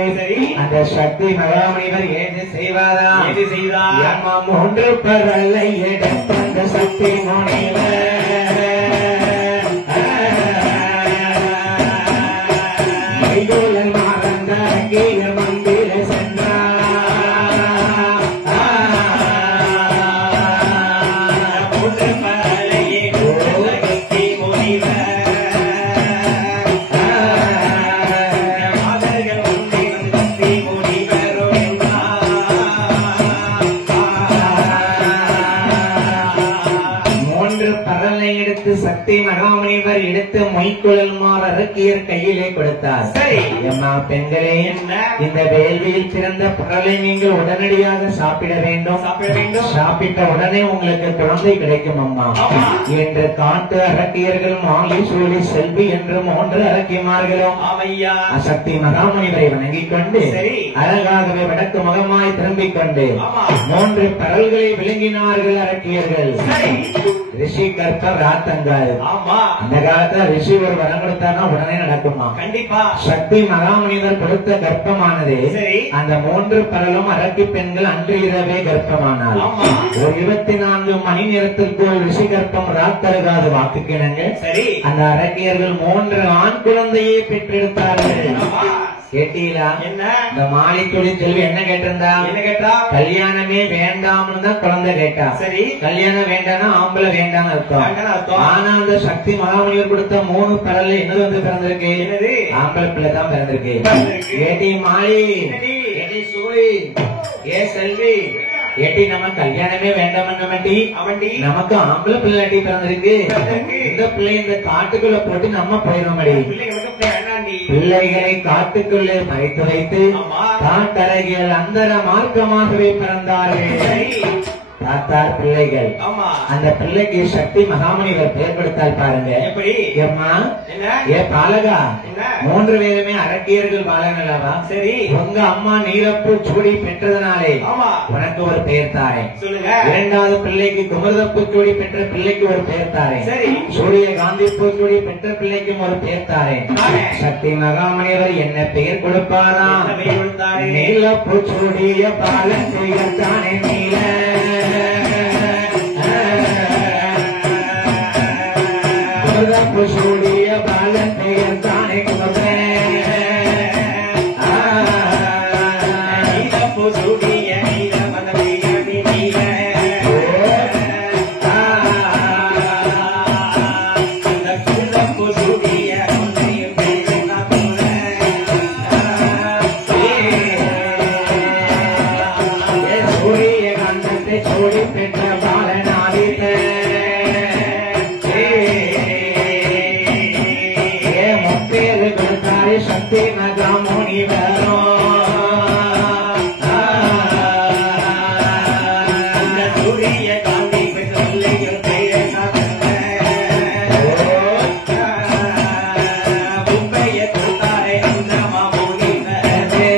அந்த சக்தி மகாமுனிவர் ஏது செய்வாரா? ஏது செய்தார்? 3 பரலை எடுத்த அந்த சக்தி முனிவர் மந்திர எடுத்து மொய்க்குழல்மார் அரக்கியர் கையிலே கொடுத்தார். சரி அம்மா பெண்களே, இந்த வேள்வியில் பிறந்த பரலை நீங்கள் உடனடியாக சாப்பிட வேண்டும். சாப்பிட்ட உடனே உங்களுக்கு குழந்தை கிடைக்கும் அம்மா என்று காட்டு அரக்கியர்கள் மாலி சூழி செல்வி என்று 3 அரக்கிமார்களும் சக்தி மகாமுனிவரை வணங்கிக் கொண்டு அழகாகவே வடக்கு முகமாய் திரும்பிக் கொண்டு 3 பரல்களை விளங்கினார்கள் அரக்கியர்கள். ரிஷி கற்ப ராத்தங்கள். அந்த காலத்துல ரிஷி ஒரு வரம் கொடுத்தானா உடனே நடக்குமா? கண்டிப்பா. சக்தி மகாமுனிவர் கொடுத்த கர்ப்பமானது அந்த 3 பரலும் அரக்கி பெண்கள் அன்று இரவே கர்ப்பமானால் ஒரு 24 மணி நேரத்திற்குள் ரிஷி கர்ப்பம் ராத்தருகாது வாக்குக்கிணங்க அந்த அரக்கியர்கள் 3 ஆண் குழந்தையை பெற்றெடுத்தார்கள். கேட்டீங்களா? என்ன இந்த மாலிக்குடி செல்வி என்ன கேட்டிருந்தா? என்ன கேட்டா? கல்யாணமே வேண்டாம்னு தான் குழந்தை கேட்டா. சரி, கல்யாணம் வேண்டாம்னா ஆம்பளை வேண்டாம்னு அர்த்தம். ஆனா அந்த சக்தி மகாமுனிவர் கொடுத்த 3 பரல்ல என்னது வந்து பிறந்திருக்கு? என்னது? ஆம்பளை பிள்ளை தான் பிறந்திருக்கு. கேட்டி மாலி, கேட்டி சூழி, ஏ செல்வி, ஏட்டி நம்ம கல்யாணமே வேண்டாமட்டி நமக்கு ஆம்பளை பிள்ளைட்டி பிறந்திருக்கு. இந்த பிள்ளை இந்த காட்டுக்குள்ள போட்டு நம்ம போயிடும். பிள்ளைகளை காட்டுக்குள்ளே மறைத்து வைத்து காட்டழகியல் அந்தர மார்க்கமாகவே பிறந்தார்கள். தாத்தார் பிள்ளைகள். அந்த பிள்ளைக்கு சக்தி மகாமுனிவர் பெயர் கொடுத்தால் பாருங்க. எப்படி? ஏ பாலகா, 3 பேருமே அரக்கியர்கள் பாலகங்களா? சரி, உங்க அம்மா நீலப்பு சூடி பெற்றதனாலே உனக்கு ஒரு பெயர் தாரேன். இரண்டாவது பிள்ளைக்கு குமரதப்பு சூடி பெற்ற பிள்ளைக்கு ஒரு பெயர் தாரேன். சரி, சூரிய காந்திப்பு சூடி பெற்ற பிள்ளைக்கும் ஒரு பெயர் தாரேன். சக்தி மகாமுனிவர் என்ன பெயர் கொடுப்பாரா? நீலப்பு சூடிய பாலன் செய்யத்தானே நீல சூடிய பாலன் பெயர் தானே குமரே சூடிய நீல மதவிய நீல சூடிய சூரிய கந்தத்தை சூடி பெற்ற பாலனாதித்த சக்தி மகாமுனிவரோ சூரிய காந்தி மும்பைய கொடுத்தாரே அந்த மாமுனிவரே.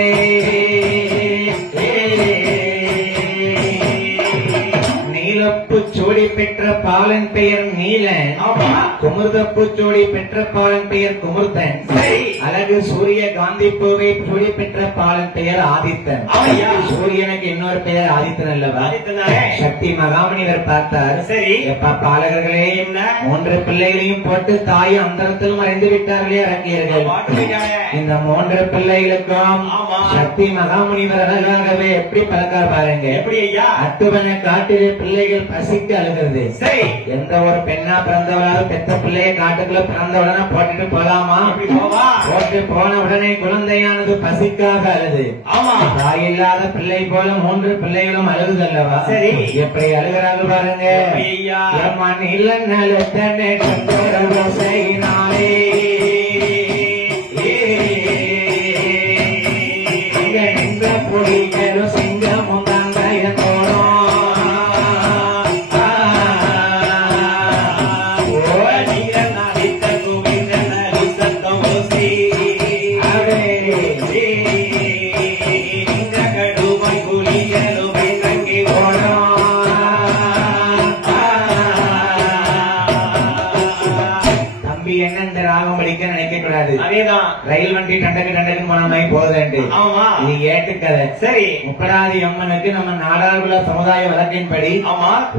நீலப்பு சோடி பெற்ற பாலன் பெயர் நீலன். குமுர்தப்பு சோடி பெற்ற பாலன் பெயர் குமுர்தன். அழகு சூரிய காந்தி பூவை சூடி பெற்ற பாலன் பெயர் ஆதித்தன். சூரியனுக்கு இன்னொரு பெயர் ஆதித்தன் அல்லவா? சக்தி மகாமுனிவர் பார்த்தார். சரி, எப்ப பாலகர்களே, 3 பிள்ளைகளையும் போட்டு தாய் அந்தரத்தில் மறைந்து விட்டார்களே அரங்கியர்கள். இந்த 3 பிள்ளைகளுக்கும் சக்தி மகாமுனிவர் அழகாகவே எப்படி பழக்கார் பாருங்க. எப்படி ஐயா? அத்துவன காட்டிலே பிள்ளைகள் பசிக்கு அழுகிறது. சரி, எந்த ஒரு பெண்ணா பிறந்தவளாவது பெத்த பிள்ளையை காட்டுக்குள்ள பிறந்த உடனே போட்டுட்டு போலாமா? போட்டு போன உடனே குழந்தையானது பசிக்காக அழுது. ஆமா, தாய் இல்லாத பிள்ளை போல 3 பிள்ளைகளும் அழுகுது அல்லவா? சரி, எப்படி அழுகிறார்கள் பாருங்க. பொடிகளும் சிங்கமும் தாங்க போனோம். அதேதான் ரயில் வண்டி டண்டக்கு டண்டக்கு போன மாதிரி போகுது. இது ஏட்டுக்கதை. சரி, முப்படாதி அம்மனுக்கு நம்ம நாடாளுமன்ற சமுதாய வழக்கின்படி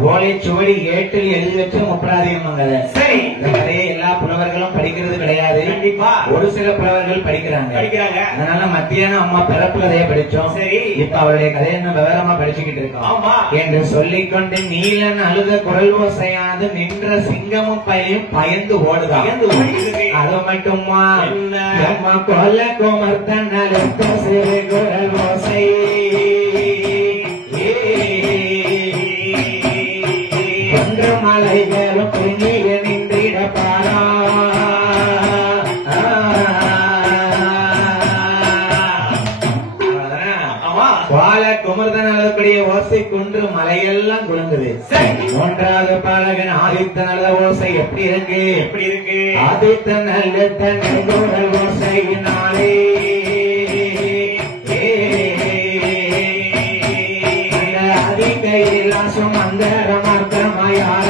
ஓலை சுவடி ஏட்டில் எழுதி வச்ச முப்படாதி அம்மன் கதை. சரி, இந்த கதையை எல்லா புலவர்களும் படிக்கிறது கிடையாது. கண்டிப்பா ஒரு சில புலவர்கள் படிக்கிறாங்க. அதனால மத்தியானம் அம்மா பிறப்பு கதையை படிச்சோம். சரி, இப்ப அவருடைய கதையை நம்ம விவரமா படிச்சுக்கிட்டு இருக்கோம் என்று சொல்லிக்கொண்டு நீலன் அழுத குரல் ஓசையானது நின்ற சிங்கமும் பையும் பயந்து ஓடுதா. அது மட்டுமா கொல்ல கோமர்த்தன் சிறு குரல் ஓசை ஒன்று மலைகளும் புண்ணிய நின்றிட பாரா ஓசை கொன்று மலையெல்லாம் குலுங்குது. மூன்றாவது பாலகன் ஆதித்த நல்ல ஓசை எப்படி இருக்கு? எப்படி இருக்கு? ஆதித்த நல்ல தன் ஓசையினாலே அதிகையெல்லாம் சுமந்தர மார்க்கமாயார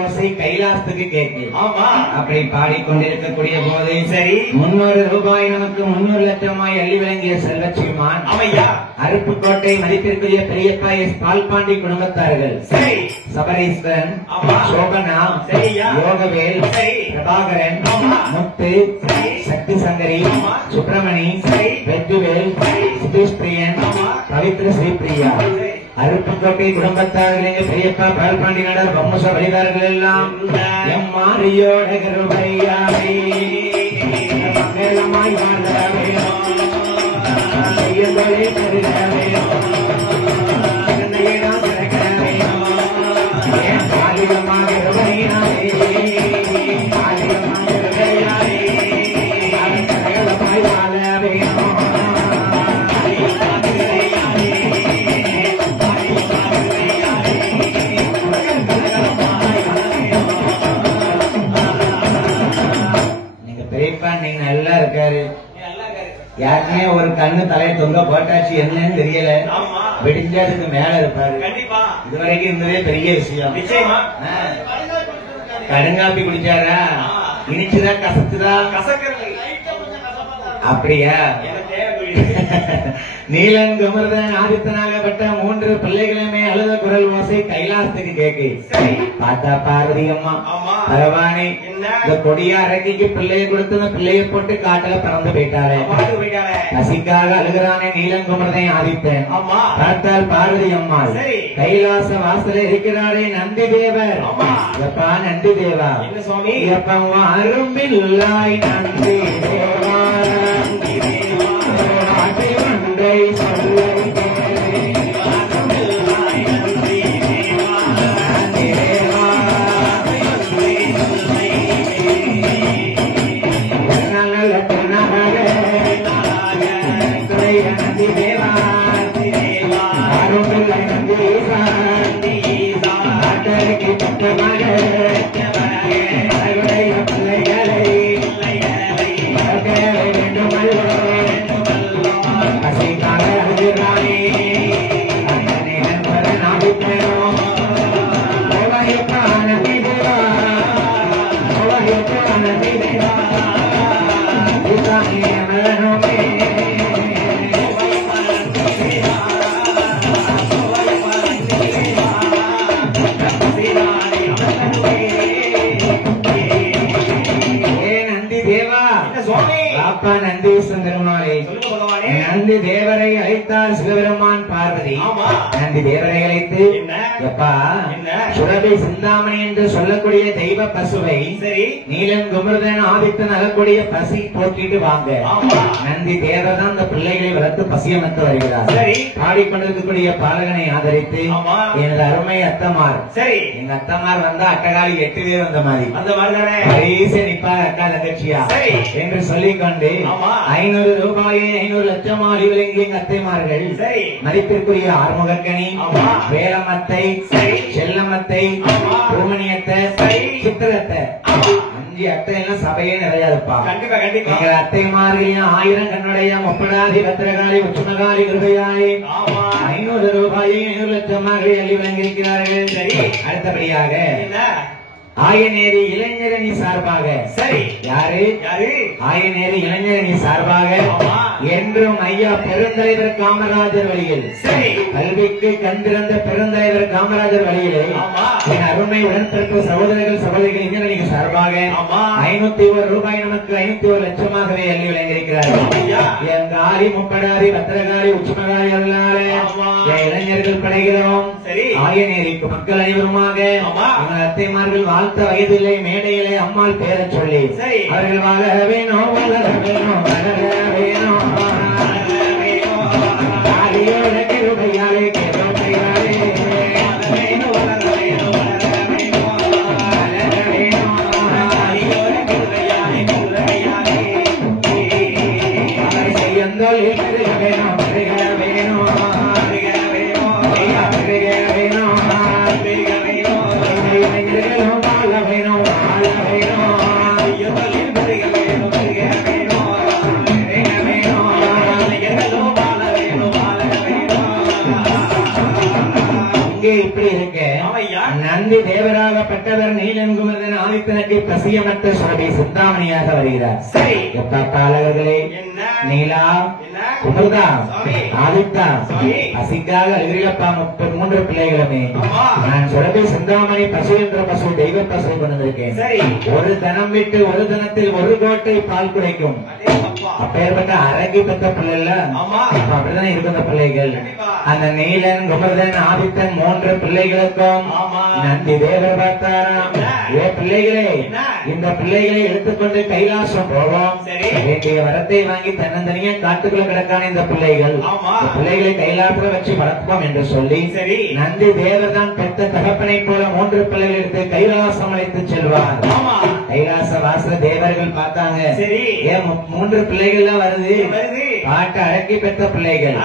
ஓசை கைலாசத்துக்கு கேட்கு. அப்படி பாடிக்கொண்டிருக்கக்கூடிய போது சரி 300 ரூபாய் நமக்கு 300 லட்சமாய் அள்ளி விளங்கிய செல்வச்சிமான் அவையா அருப்புக்கோட்டை மதிப்பிற்குரிய பெரியப்பா எஸ் பால்பாண்டி குடும்பத்தார்கள் சரி சபரீஸ்வரன் சோபனா யோகவேல் பிரபாகரன் முத்து சக்தி சங்கரி சுப்பிரமணி வெற்றிவேல் சுதீஷ் பிரியன் பவித்ர ஸ்ரீபிரியா அருப்புக்கோட்டை குடும்பத்தார்கள் பெரியப்பா பால்பாண்டி நடர் வம்ச வழிகாரர்கள் எல்லாம் எம் மாரியோட கருவையாவை மங்களமாய் வாழவே நீங்க நல்லா இருக்காரு. யாருமே ஒரு கண்ணு தலையை தொங்க போட்டாச்சு என்னன்னு தெரியல. வெடிஞ்சதுக்கு மேல இருப்பாரு. இதுவரைக்கும் இருந்ததே பெரிய விஷயம். கடுங்காப்பி குடிச்சாரா? இனிச்சுதா கசச்சுதா? அப்படியா? நீலன் குமரன் ஆதித்தனாகப்பட்ட 3 பிள்ளைகளுமே அழுத குரல் ஓசை கைலாசத்துக்கு கேக்கு. பார்த்தா பார்வதி அம்மா பரவானே இந்த கொடியா அரங்கிக்கு பிள்ளைய கொடுத்து பிள்ளைய போட்டு காட்டுல பறந்து போயிட்டாரு. பசிக்காக அழுகிறானே நீலன் குமரன் ஆதித்தன். பார்த்தால் பார்வதி அம்மா கைலாச வாசல இருக்கிறாரே நந்தி தேவர். எப்பா நந்தி தேவா எப்ப அரும்பில்லாய் நந்தி தேவா நந்தி தேவரை அழைத்தார் சிவபெருமான் பார்வதி. நந்தி தேவரை அழைத்து எப்பா சுரபி சிந்தாமணி என்று சொல்லக்கூடிய தெய்வ பசுவை நீலன் குமரன் ஆதித்தன் அழக்கூடிய பசி போக்கிட்டு வாங்க. நந்தி தேவர் தான் அந்த பிள்ளைகளை வளர்த்து பசியமத்து வருகிறார். பாடிக்கொண்டிருக்கக்கூடிய பாலகனை ஆதரித்து எனது அருமை அத்தமார் எங்க அத்தமார் வந்தா அட்டகாலி 8 பேர் வந்த மாதிரி நிப்பார் அக்கா தங்கச்சியா என்று சொல்லிக்கொண்டு 500 ரூபாயை 500 லட்சமா விளங்கிய அத்தைமார்கள் மதிப்பிற்குரிய ஆறுமுகக்கணி வேலமத்தை செல்லமத்தை பூமணியத்தை சித்திரத்தை 5 அத்தை எல்லாம் சபையே நிறையாதுப்பா. எங்க அத்தைமார்களையும் 1000 கண்ணுடைய முப்படாதி பத்திரகாளி உச்சுமகாளி கிருபையாளி 500 ரூபாயை 500 லட்சமாக அள்ளி வழங்கியிருக்கிறார்கள். சரி அடுத்தபடியாக ஆயநேரி இளைஞரணி சார்பாக யாரு ஆயநேரி இளைஞரணி சார்பாக என்றும் ஐயா பெருந்தலைவர் காமராஜர் வழியில் கல்விக்கு கண்டிருந்த பெருந்தலைவர் காமராஜர் வழியிலே என் அருமை உடன்பிறப்பு சகோதரர்கள் சகோதரிகள் இளைஞரணிக்கு சார்பாக 501 ரூபாய் நமக்கு 501 லட்சமாகவே அள்ளி வழங்கியிருக்கிறார்கள். என் காலி முப்படாரி பத்திரகாளி உச்சுமகாளி அருளாலே இளைஞர்கள் படைகிறோம். ஆயநேரிக்கு மக்கள் அனைவருமாக எங்கள் அத்தைமார்கள் வாழ்த்த வயதில்லை மேடையிலே அம்மாள் பேரச் சொல்லி அவர்கள் வாழ வேணும் வளர வேணும் வளர வேணும் ஆதியோட கிருபையாலே கிருபையாலே இப்படி இருக்க நந்தி தேவராகப்பட்டவர் நீலன்குமரன் ஆதித்தனுக்கு பசியமற்ற சுரபி சிந்தாமணியாக வருகிறார். சரி பாலகர்களே, நீலா குமுதா ஆதித்தா பசிக்காக அழுகிறப்பா 33 பிள்ளைகளுமே நான் சுரபி சிந்தாமணி பசு என்ற பசு தெய்வ பசு கொண்டு வந்திருக்கேன். ஒரு தனம் விட்டு ஒரு தனத்தில் ஒரு கோட்டை பால் குடைக்கும் அப்பேற்பட்ட அரங்கி பெற்ற பிள்ளைல அப்படிதான் இருந்த பிள்ளைகள். அந்த நீலன் குமரன் ஆதித்தன் 3 பிள்ளைகளுக்கும் நந்தி தேவர் பார்த்தாராம், ஏ பிள்ளைகளே, இந்த பிள்ளைகளை எடுத்துக்கொண்டு கைலாசம் போவோம், வேண்டிய வரத்தை வாங்கி தன்னந்தனியா காட்டுக்குள்ள கிடக்கான இந்த பிள்ளைகள் பிள்ளைகளை கைலாசத்துல வச்சு வளர்ப்போம் என்று சொல்லி நந்தி தேவர் தான் பெற்ற தகப்பனை போல 3 பிள்ளைகள் எடுத்து கைலாசம் அழைத்து செல்வார். கைலாச வாசல தேவர்கள் பார்த்தாங்க, ஏன் 3 பிள்ளைகள் தான் வருது, பாட்டு அடக்கி பெற்ற பிள்ளைகள்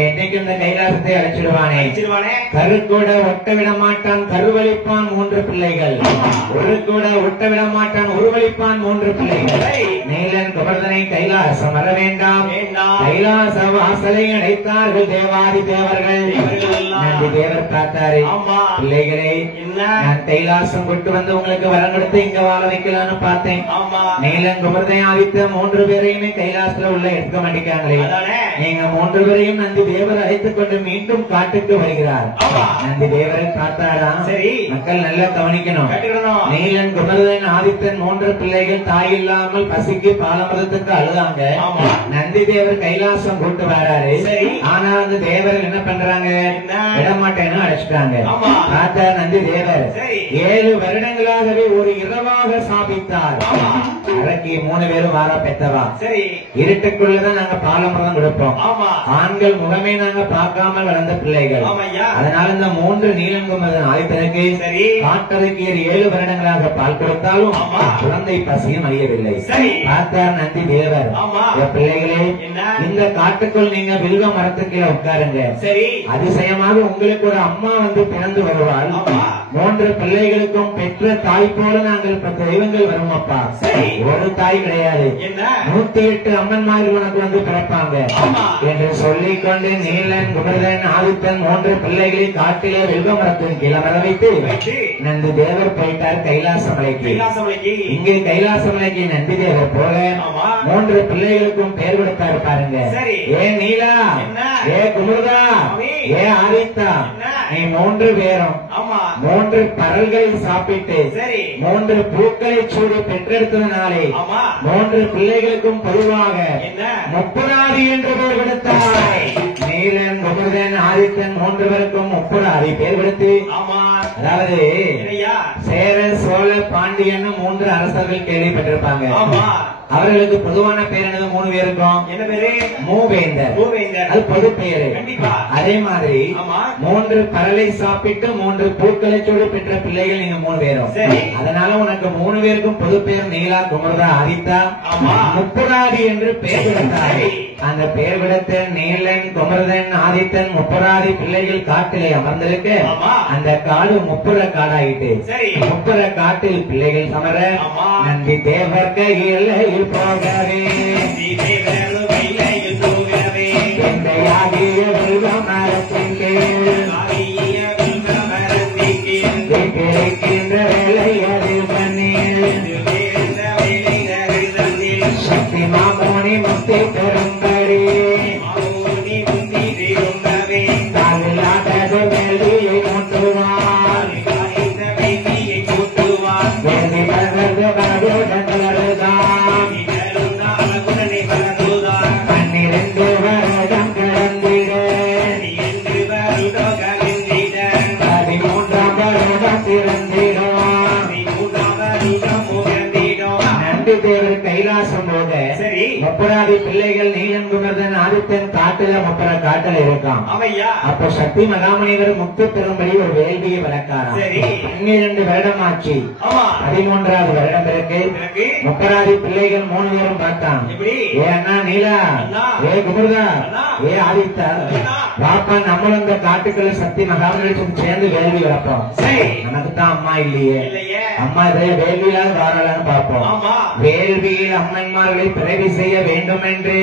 என்னைக்கு இந்த கைலாசத்தை அழைச்சிடுவானே, கரு கூட ஒட்ட விட மாட்டான் கருவழிப்பான் 3 பிள்ளைகள், ஒரு கூட ஒட்ட விட மாட்டான் உருவழிப்பான் 3 பிள்ளைகள். நீலன் குமரனை கைலாசம் வர வேண்டாம், கைலாச வாசலை அடைத்தார்கள் தேவாதி தேவர்கள். நந்தி தேவர் பார்த்தாரு, பிள்ளைகளே, நான் கைலாசம் கொண்டு வந்து உங்களுக்கு வரம் கொடுத்து இங்க வாழ வைக்கலான்னு பார்த்தேன். நீலன் குமரனை ஆதித்த 3 பேரையுமே கைலாசத்துல உள்ள எடுக்க மாட்டேங்காங்களே, நீங்க 3 பேரையும் நந்தி தேவர் அழைத்துக் கொண்டு மீண்டும் காட்டுக்கு வருகிறார். நந்தி தேவரை பார்த்தாரா, மக்கள் நல்லா கவனிக்கணும். நீலன் குமரன் ஆதித்தன் 3 பிள்ளைகள் தாய் இல்லாமல் பசிக்கு பாலமரத்துக்கு அழுதாங்க. நந்தி தேவர் கைலாசம் கூட்டு வராரு. ஆனா அந்த தேவர் என்ன பண்றாங்க, விடமாட்டேன்னு அழைச்சிட்டாங்க. பார்த்தா நந்தி தேவர் 7 வருடங்களாகவே ஒரு இரவாக சாபித்தார். அரக்கி 3 பேரும் வாரா பெற்றவா, இருட்டுக்குள்ளதான் நாங்க பாலமரம் கொடுப்போம், ஆண்கள் முகமே நாங்க பார்க்காமல் வளர்ந்த பிள்ளைகள். அதனால இந்த 3 நீலங்குமரன் ஆதித்தனுக்கு காட்டரக்கியர் 7 வருடங்களாக பால் கொடுத்தாலும் குழந்தை பசியும் அறியவில்லை. பார்த்தார் நந்தி தேவர், பிள்ளைகளே, இந்த காட்டுக்குள் நீங்க வில்வ மரத்துக்கு உட்காருங்க, அதிசயமாக உங்களுக்கு ஒரு அம்மா வந்து பிறந்து வருவாள், 3 பிள்ளைகளுக்கும் பெற்ற தாய் போல நாங்கள் தெய்வங்கள் வரும் அப்பா, ஒரு தாய் கிடையாது, 108 அம்மன்மார்கள் உனக்கு வந்து பிறப்பாங்க என்று சொல்லிக்கொண்டு நீலன் குமரன் ஆதித்தன் 3 பிள்ளைகளை காட்டிலே வில்வ மரத்தின் கீழே வர வைத்து நந்தி தேவர் போயிட்டார் கைலாசமலைக்கு. இங்கே கைலாசமலைக்கு நந்தி தேவர் போக 3 பிள்ளைகளுக்கும் பெயர் கொடுத்தாரு பாருங்க. ஏ நீலா, ஏ குமுதா, ஏ ஆதித்தா, நீ 3 பேரும் 3 பரல்களை சாப்பிட்டு 3 பூக்களை சூடி பெற்றெடுத்ததனாலே 3 பிள்ளைகளுக்கும் பொதுவாக 30 என்று பெயர் கொடுத்தாய். நீலன் குமரன் ஆதித்தன் 3 பேருக்கும் 30 பேர் கொடுத்து, அதாவது சேர சோழ பாண்டியன் 3 அரசர்கள் கேள்விப்பட்டிருப்பாங்க. அவர்களுக்கு பொதுவான பேர் என்னது 3 பேருக்கும்? என்ன பேரு? மூவேந்தர். அது பொது பெயரு. அதே மாதிரி 3 பரலை சாப்பிட்டு 3 பூக்களை சூடு பெற்ற பிள்ளைகள் நீங்க 3 பேரும். அதனால உனக்கு 3 பேருக்கும் பொது பெயர் நீலா குமரா ஆதித்தா 30 என்று பெயர் கொடுத்தாய். அந்த பெயர் கொடுத்த நீலன் குமரன் ஆதித்தன் 30 பிள்ளைகள் காட்டிலே அமர்ந்திருக்க அந்த காடு 30 காடாயிட்டு 30 காட்டில் பிள்ளைகள் சமர நந்தி தேவர் கையில் போகவே எந்தையாகிய வில்வம் மரத்தின் கிடைக்கின்ற வேலை அதில் பண்ணில் சக்தி மாமோனி முக்தி பெறும்படி தாவில்லாதது வெள்ளியை மூட்டுவார் வேதி பகர்ந்து வருடங்களுதான் 12 வருடம் கடந்திட கைலாசம் போக சரி முப்பராதி பிள்ளைகள் நீலங்குமரன் ஆதித்தன் காட்டுல முப்பர காட்டுல இருக்கான். அவையா அப்ப சக்தி மகாமுனிவர் முக்து பெறும்படி ஒரு வேள்வியை வளர்க்காராம். சரி 12 வருடம் ஆச்சு. 13வது வருடம் பிறகு முப்பராதி பிள்ளைகள் 3 பேரும் பார்த்தான். ஏ அண்ணா நீலா, ஏ குமரதா, ஏ ஆதித்தா, பாப்பா நம்மளும் இந்த காட்டுக்குள்ள சக்தி மகாமுனிவர் சேர்ந்து வேள்வி வளர்ப்போம். நமக்கு தான் அம்மா இல்லையே, அம்மா இதை வேள்வியால் வாரலான்னு பார்ப்போம். வேள்வியில் அம்மன்மார்களை பிறவி செய்ய வேண்டும் என்று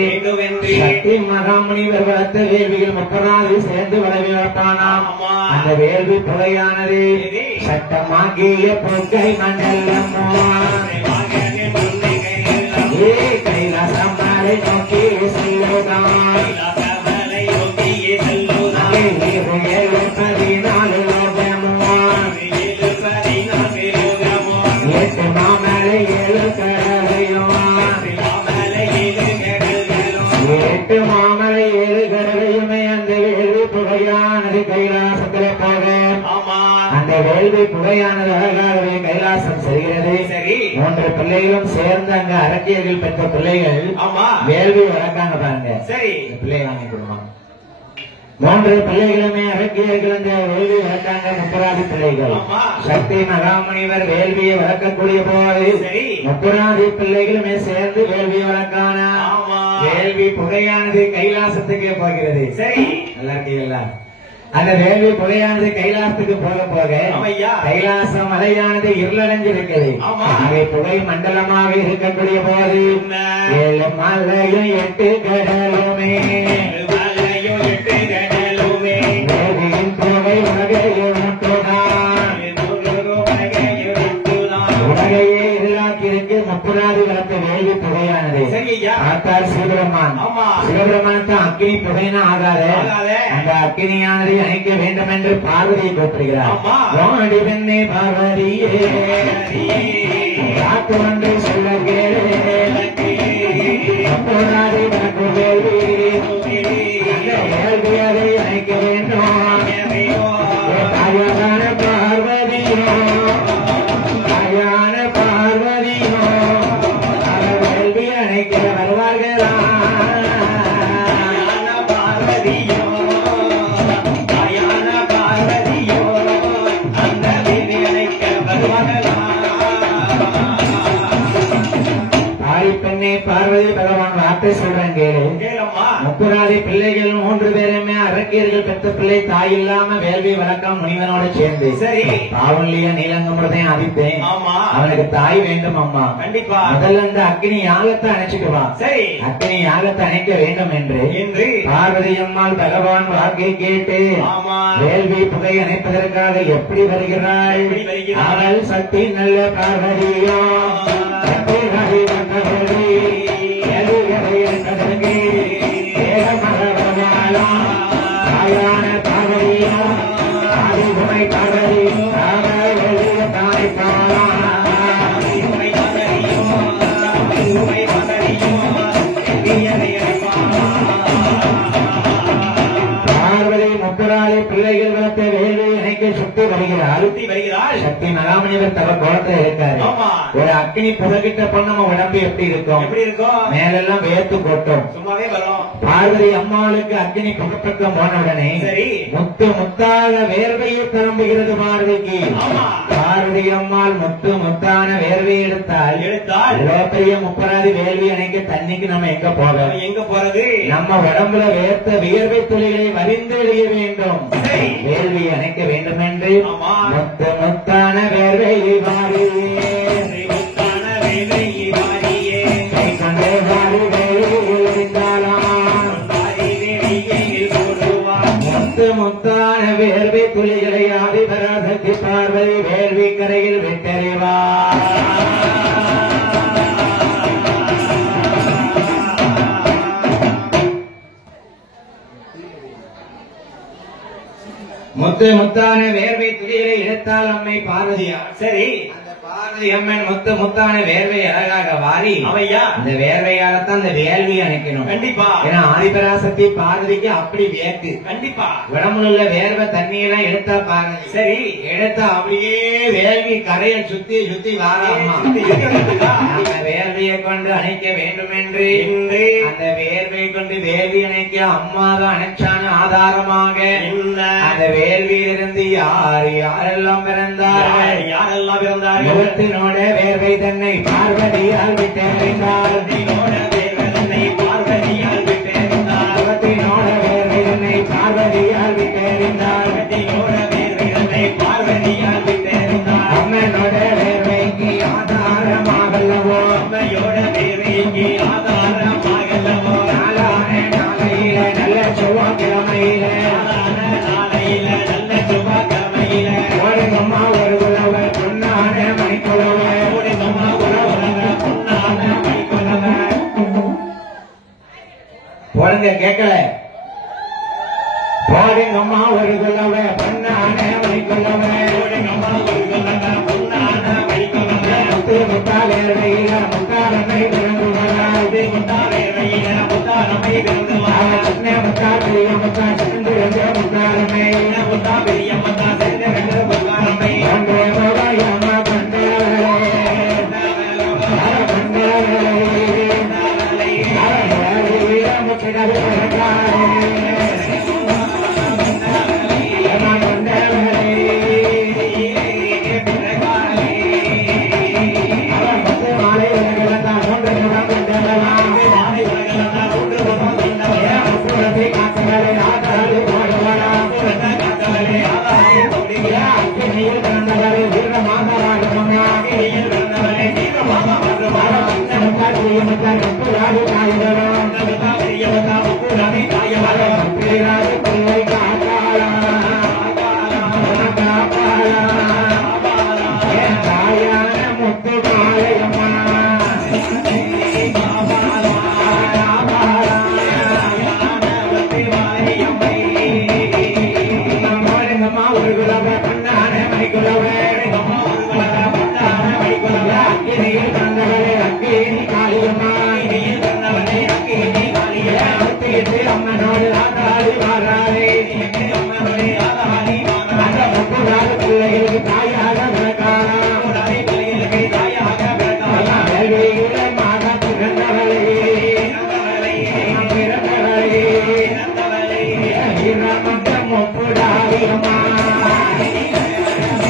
சக்தி மகாமுனிவர் வளர்த்த வேள்வியில் 30 சேர்ந்து வளவி வளர்ப்பானாம். அந்த வேள்வி புகையானது சட்டமாகிய பொங்கை மண்டலமோ கைலாசம் மலை நோக்கி செல்லுதான். 14 லோகமோ 8 மாமலை 7 கடலையும் 8 மாமலை 7 கடலையுமே அந்த வேள்வி புகையானது கைலாசத்திலே போக அந்த வேள்வி புகையானது அழகாகவே கைலாசம் செல்கிறது. 3 பிள்ளைகளும் சேர்ந்து அங்க அரக்கியர்கள் பெற்ற பிள்ளைகள் வேள்வி வளர்க்காங்க பாருங்க. பிள்ளை வாங்கி கொடுப்பாங்க. 3 பிள்ளைகளுமே அரக்கியர்கள் அந்த வேள்வி வளர்க்காங்க. முப்பராதி பிள்ளைகள் சக்தி மகாமுனிவர் வேள்வியை வளர்க்கக்கூடிய போது முப்பராதி பிள்ளைகளுமே சேர்ந்து வேள்வியை வளர்க்கான வேள்வி புகையானது கைலாசத்துக்கே போகிறது. நல்லா இருக்கீங்களா? அந்த வேள்வி புகையானது கைலாசத்துக்கு போக போக கைலாசம் மலையானது இருளடைஞ்சிருக்குது. அவை புகை மண்டலமாக இருக்கக்கூடிய போது 7 மலையும் 8 கடலுமே வேதியின் புகை உலகையும் உலகையே இருளாக்கியிருக்கு. முப்பராதி வளர்த்த வேள்வி புகையானது ஆத்தார் சிவபெருமான். சிவபெருமான் தான் அக்கினி புகையினா ஆகாத அந்த அக்கினியானதை அணைக்க வேண்டும் என்று பார்வதியை கூப்பிடுகிறார். பார்வதியே காத்து வந்து சொல்ல கேளு முப்பராதி வளர்த்த வேள்வி வேள்வியை அணைக்க வேண்டும். தாயான பார்வதியோ தாயான பார்வதியோ வேள்வி அணைக்க வருவார்களா? பார்வதியோ தாயான பார்வதியோ அந்த வேள்வி அணைக்க வருவார்களா? தாய் பெண்ணே பார்வதி பகவான் வார்த்தை சொல்றேன் கேளு. முப்பராதி பிள்ளைகள் 3 பேருமே அரக்கியர்கள் பெற்ற பிள்ளை தாய் இல்லாம வேள்வி வழக்கம் முனிவனோட சேர்ந்து பாவன்லியா நீலங்கமுடன் ஆதித்தேன். அவனுக்கு தாய் வேண்டும் அம்மா. கண்டிப்பா முதல்ல இந்த அக்னி யாகத்தை அணைச்சிட்டு வா. அக்னி யாகத்தை அணைக்க வேண்டும் என்று பார்வதி அம்மாள் பகவான் வாக்கை கேட்டு வேள்வி புகை அணைப்பதற்காக எப்படி வருகிறாள்? அவள் சக்தி நல்ல பார்வதியோ பிள்ளைகள் வளர்த்த வேலை இணைக்க சுத்தி வருகிறார். சக்தி மகாமுனிவர் தவ கோலத்துல இருக்காரு. ஒரு அக்னி புகக்கிட்ட பண்ண நம்ம உடம்பு எப்படி இருக்கும்? மேலெல்லாம் வேர்த்து கொட்டும். பார்வதி அம்மாளுக்கு அக்னி புகப்பக்கம் போன உடனே முத்து முத்தாக வேர்வையை திரும்புகிறது பார்வதிக்கு. பார்வதி அம்மாள் முத்து முத்தான வேர்வையை எடுத்தால் பெரிய முப்பராதி வேள்வி அணைக்க தண்ணிக்கு நம்ம எங்க போறது? நம்ம உடம்புல வேர்த்த வியர்வை துளிகளை வரிந்து எழிய வேண்டும். வேள்வி அணைக்க வேண்டும் என்று முத்து முத்தான வேர்வையை வாரியே கை கொண்டே வாரி முத்து முத்தான வேள்வி துளிகளை ஆதிபராசக்தி பார்வதி வேள்வி கரையில் விட்டறிவார். முத்து முத்தான வேர்வை துளிகளை எடுத்தால் அம்மை பார்வதியா. சரி, அந்த பார்வதி அம்மன் முத்து முத்தான வேர்வை அழகாக வாரி அவையா இந்த வேர்வையாலத்தான் இந்த வேள்வி அணைக்கணும். கண்டிப்பா. ஏன்னா ஆதிபராசக்தி பார்வதிக்கு அப்படி வேர்க்கு. கண்டிப்பா. உடம்புல உள்ள வேர்வை தண்ணியெல்லாம் எடுத்தா பார்வதி. சரி எடுத்தா அப்படியே வேள்வி கரையை சுத்தி சுத்தி வாராமா. அந்த வேர்வையை கொண்டு அணைக்க வேண்டும் என்று அந்த வேர்வை கொண்டு வேள்வி அணைக்க அம்மாதான் அணைச்சான ஆதாரமாக அந்த வேள்வியிலிருந்து யாரெல்லாம் பிறந்தார்கள் யாரெல்லாம் பிறந்தார்கள் முகத்தினோட வேர்வை தன்னை பார்வதியால் விட்டறிந்தார். வேர்வை தன்னை பார்வதியால் விட்டறிந்தார். முகத்தினோட வேர்வை தன்னை பார்வதியால் விட்டறிந்தார். வேர்வை தன்னை பார்வதியால் விட்டறிந்தார். அம்மனோட வேர்வைக்கு ஆதாரமாகல்லவோ அம்மையோட வேர்வைக்கு ஆதாரமாகல்லவோ நாளான நாளையில நல்ல செவ்வாய்க்கிழமையில நாளையில நல்ல செவ்வாய்க்கிழமையில ஓடுங்கம்மா ஒரு உழவர் பொன்னான மணிக்குழவர் ஓடுங்கம்மா உழவர் பொன்னான மணிக்குழவர் போடுங்க கேட்கல போடுங்கம்மா ஒரு குழவர் பொன்னான மணிக்குழவர் ஓடுங்கம்மா ஒரு குழவர் பொன்னான மணிக்குழவர் முத்து முத்தா வேர்வையில முத்தாரமை பிறந்துவராது முத்தா வேர்வையில முத்தாரமை பிறந்துவராது சின்ன முத்தா பெரிய முத்தா சிறந்து முத்தாரமை முத்தா பெரிய முத்தா சிறந்து முத்தாரமை கொண்டே போவாயம்மா கொண்டவளே முத்திடவே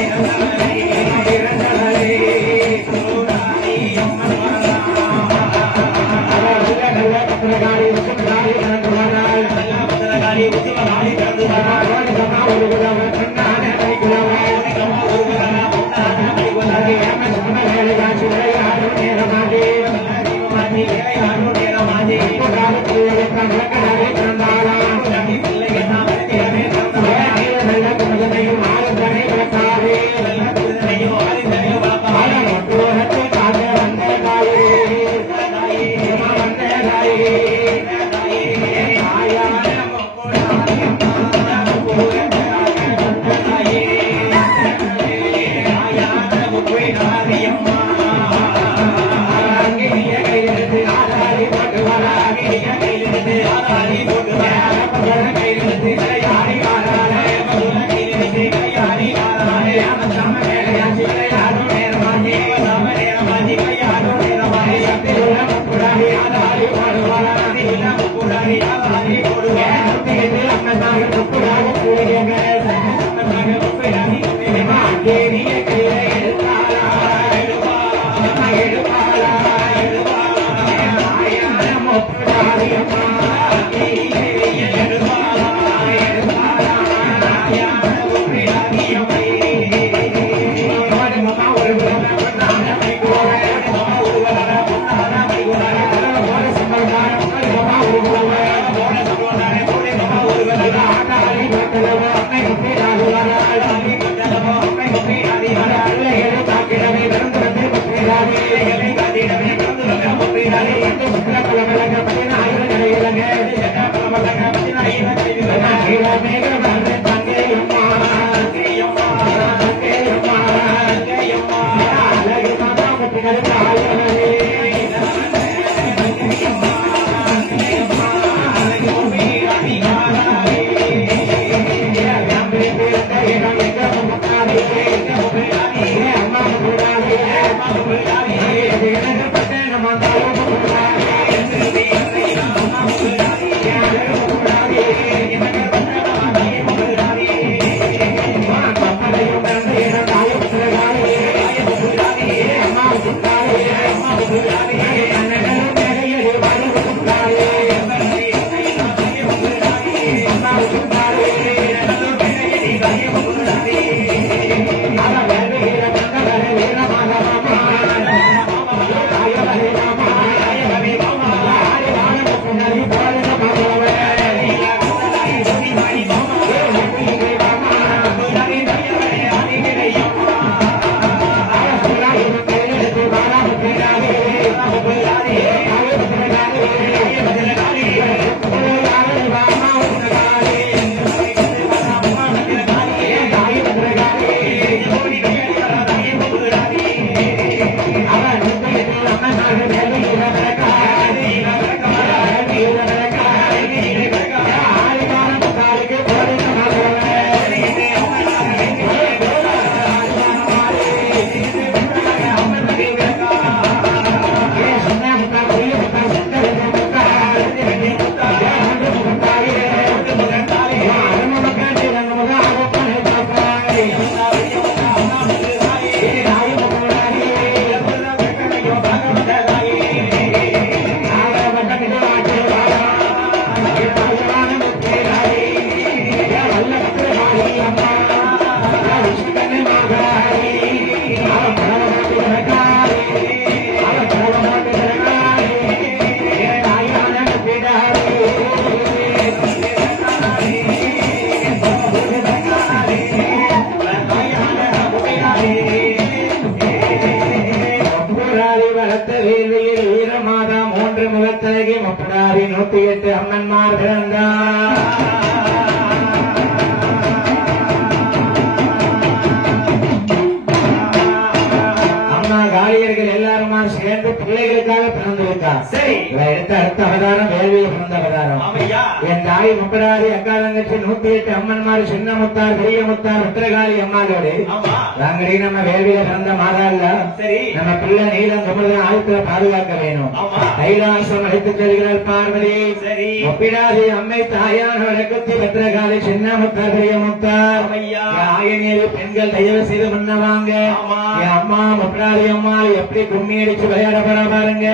Thank you. அம்மன்மார் பிறந்தார். அம்மா காளியர்கள் எல்லாருமா சேர்ந்து பிள்ளைகளுக்காக பிறந்திருக்கார். சரி, எடுத்த அடுத்த அவதாரம் வேள்வியில் பிறந்த அவதாரம். என் தாய் முப்படாரி அக்கா தங்கச்சி 108 அம்மன்மார், சின்ன முத்தார், பெரிய முத்தார், பத்திரகாளி அம்மாவோடு தாங்கடி நம்ம வேள்வியில பிறந்த மாதாள்ல நம்ம பிள்ளை நீளம் குமரன் ஆழ்த்துல பாதுகாக்க வேணும். கைலாசம் அழைத்துச் செல்கிறார் பார்வதி. ஒப்பிடாதி அம்மை தாயான வழக்கத்தி பத்திரகாளி, சின்ன முத்தார், பெரிய முத்தார், ஆயனேவி பெண்கள் தயவு செய்து முன்னவாங்க. என் அம்மா முப்படாதி அம்மா எப்படி கும்மி அடிச்சு விளையாட போற பாருங்க.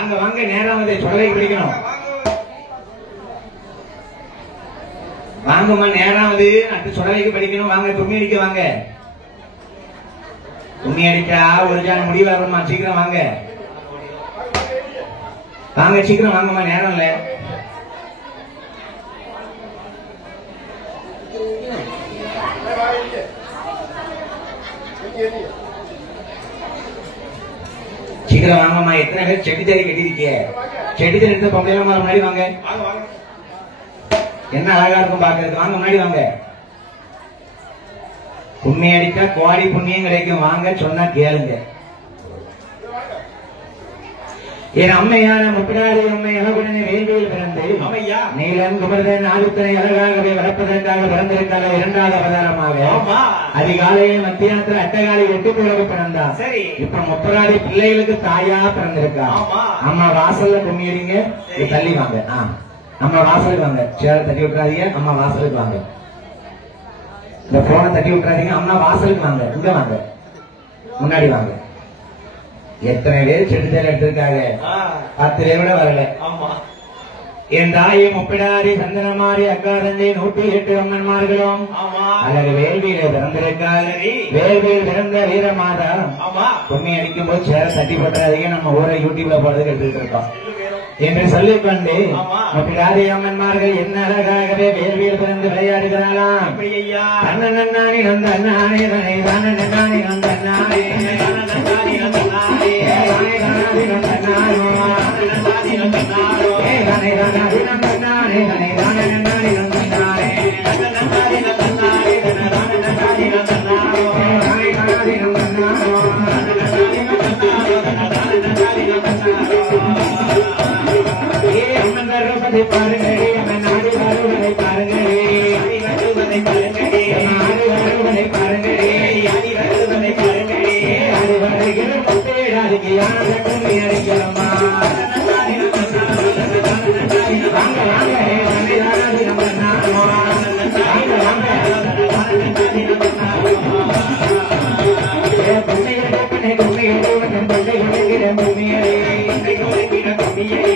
அங்க வாங்க, நேரம் வந்து சொல்லை பிடிக்கணும். வாங்கம்மா, நேரம் வந்து அடுத்த சுடலைக்கு படிக்கணும். வாங்க, கும்மி அடிக்க வாங்க. கும்மி அடிச்சா ஒரு ஜான முடிவு வரணுமா? சீக்கிரம் வாங்க, வாங்க சீக்கிரம் வாங்கம்மா, நேரம் இல்ல. சீக்கிரம் வாங்கம்மா. எத்தனை பேர் செடித்தறி கட்டிருக்கீங்க? செடித்தறி எடுத்த பொம்பளை முன்னாடி வாங்க. என்ன அழகா இருக்கும் பாக்குறது. வாங்க, முன்னாடி வாங்க. கும்மி அடிச்சா கோடி புண்ணியம் கிடைக்கும். வாங்க, சொன்னா கேளுங்க. என் அம்மையான முப்படாரி அம்மை அழகுடனே வேண்டியில் பிறந்து நீலன் குமரன் ஆதித்தனை அழகாகவே வளர்ப்பதற்காக பிறந்திருக்காங்க. 2வது அவதாரமாக அதிகாலையில் மத்தியானத்தில் அட்டகாலி 8 பிறகு பிறந்தா. சரி, இப்ப முப்படாரி பிள்ளைகளுக்கு தாயா பிறந்திருக்கா. அம்மா வாசல்ல கும்மி அடிங்க. தள்ளி வாங்க. அம்மா வாசலுக்கு வாங்க. சேர தட்டி விட்டுறாதீங்க. அம்மா வாசலுக்கு வாங்க. இந்த போனை தட்டி விட்டுறாதீங்க. அம்மா வாசலுக்கு வாங்க. இங்க வாங்க, முன்னாடி வாங்க. எத்தனை பேர் செடித்தலை எடுத்திருக்காங்க? 10 பேர் கூட வரல. என் தாயை முப்பிடாரி சந்தனமாரி அக்கா தந்தை 108 அம்மன்மார்களும் அல்லது வேள்வியில பிறந்திருக்காரு. வேள்வியில் பிறந்த வீரமாதா கும்மி அடிக்கும் போது சேர தட்டி போட்டுறாதீங்க. நம்ம ஊரை யூடியூப்ல போடுறதுக்கு எடுத்துட்டு இருக்கோம் என்று சொல்லிக்கொண்டு முப்பிடாரி அம்மன்மார்கள் என்ன அழகாகவே வேள்வியில் பிறந்து விளையாடுகிறாளாம். அண்ணனானி நந்த அண்ணானே தனை தானே நந்த அண்ணானே பாருங்களே, நாடு வருவதை பாருங்களே, வருவதை பாருங்களே, நாடு வருவதை பாருங்களே, வருவதை பாருங்களே, அது வருகிற முத்தேடாதிக்கு யானை கும்மி அடிக்கிறோமா. வாங்க வாங்க, கும்மியடி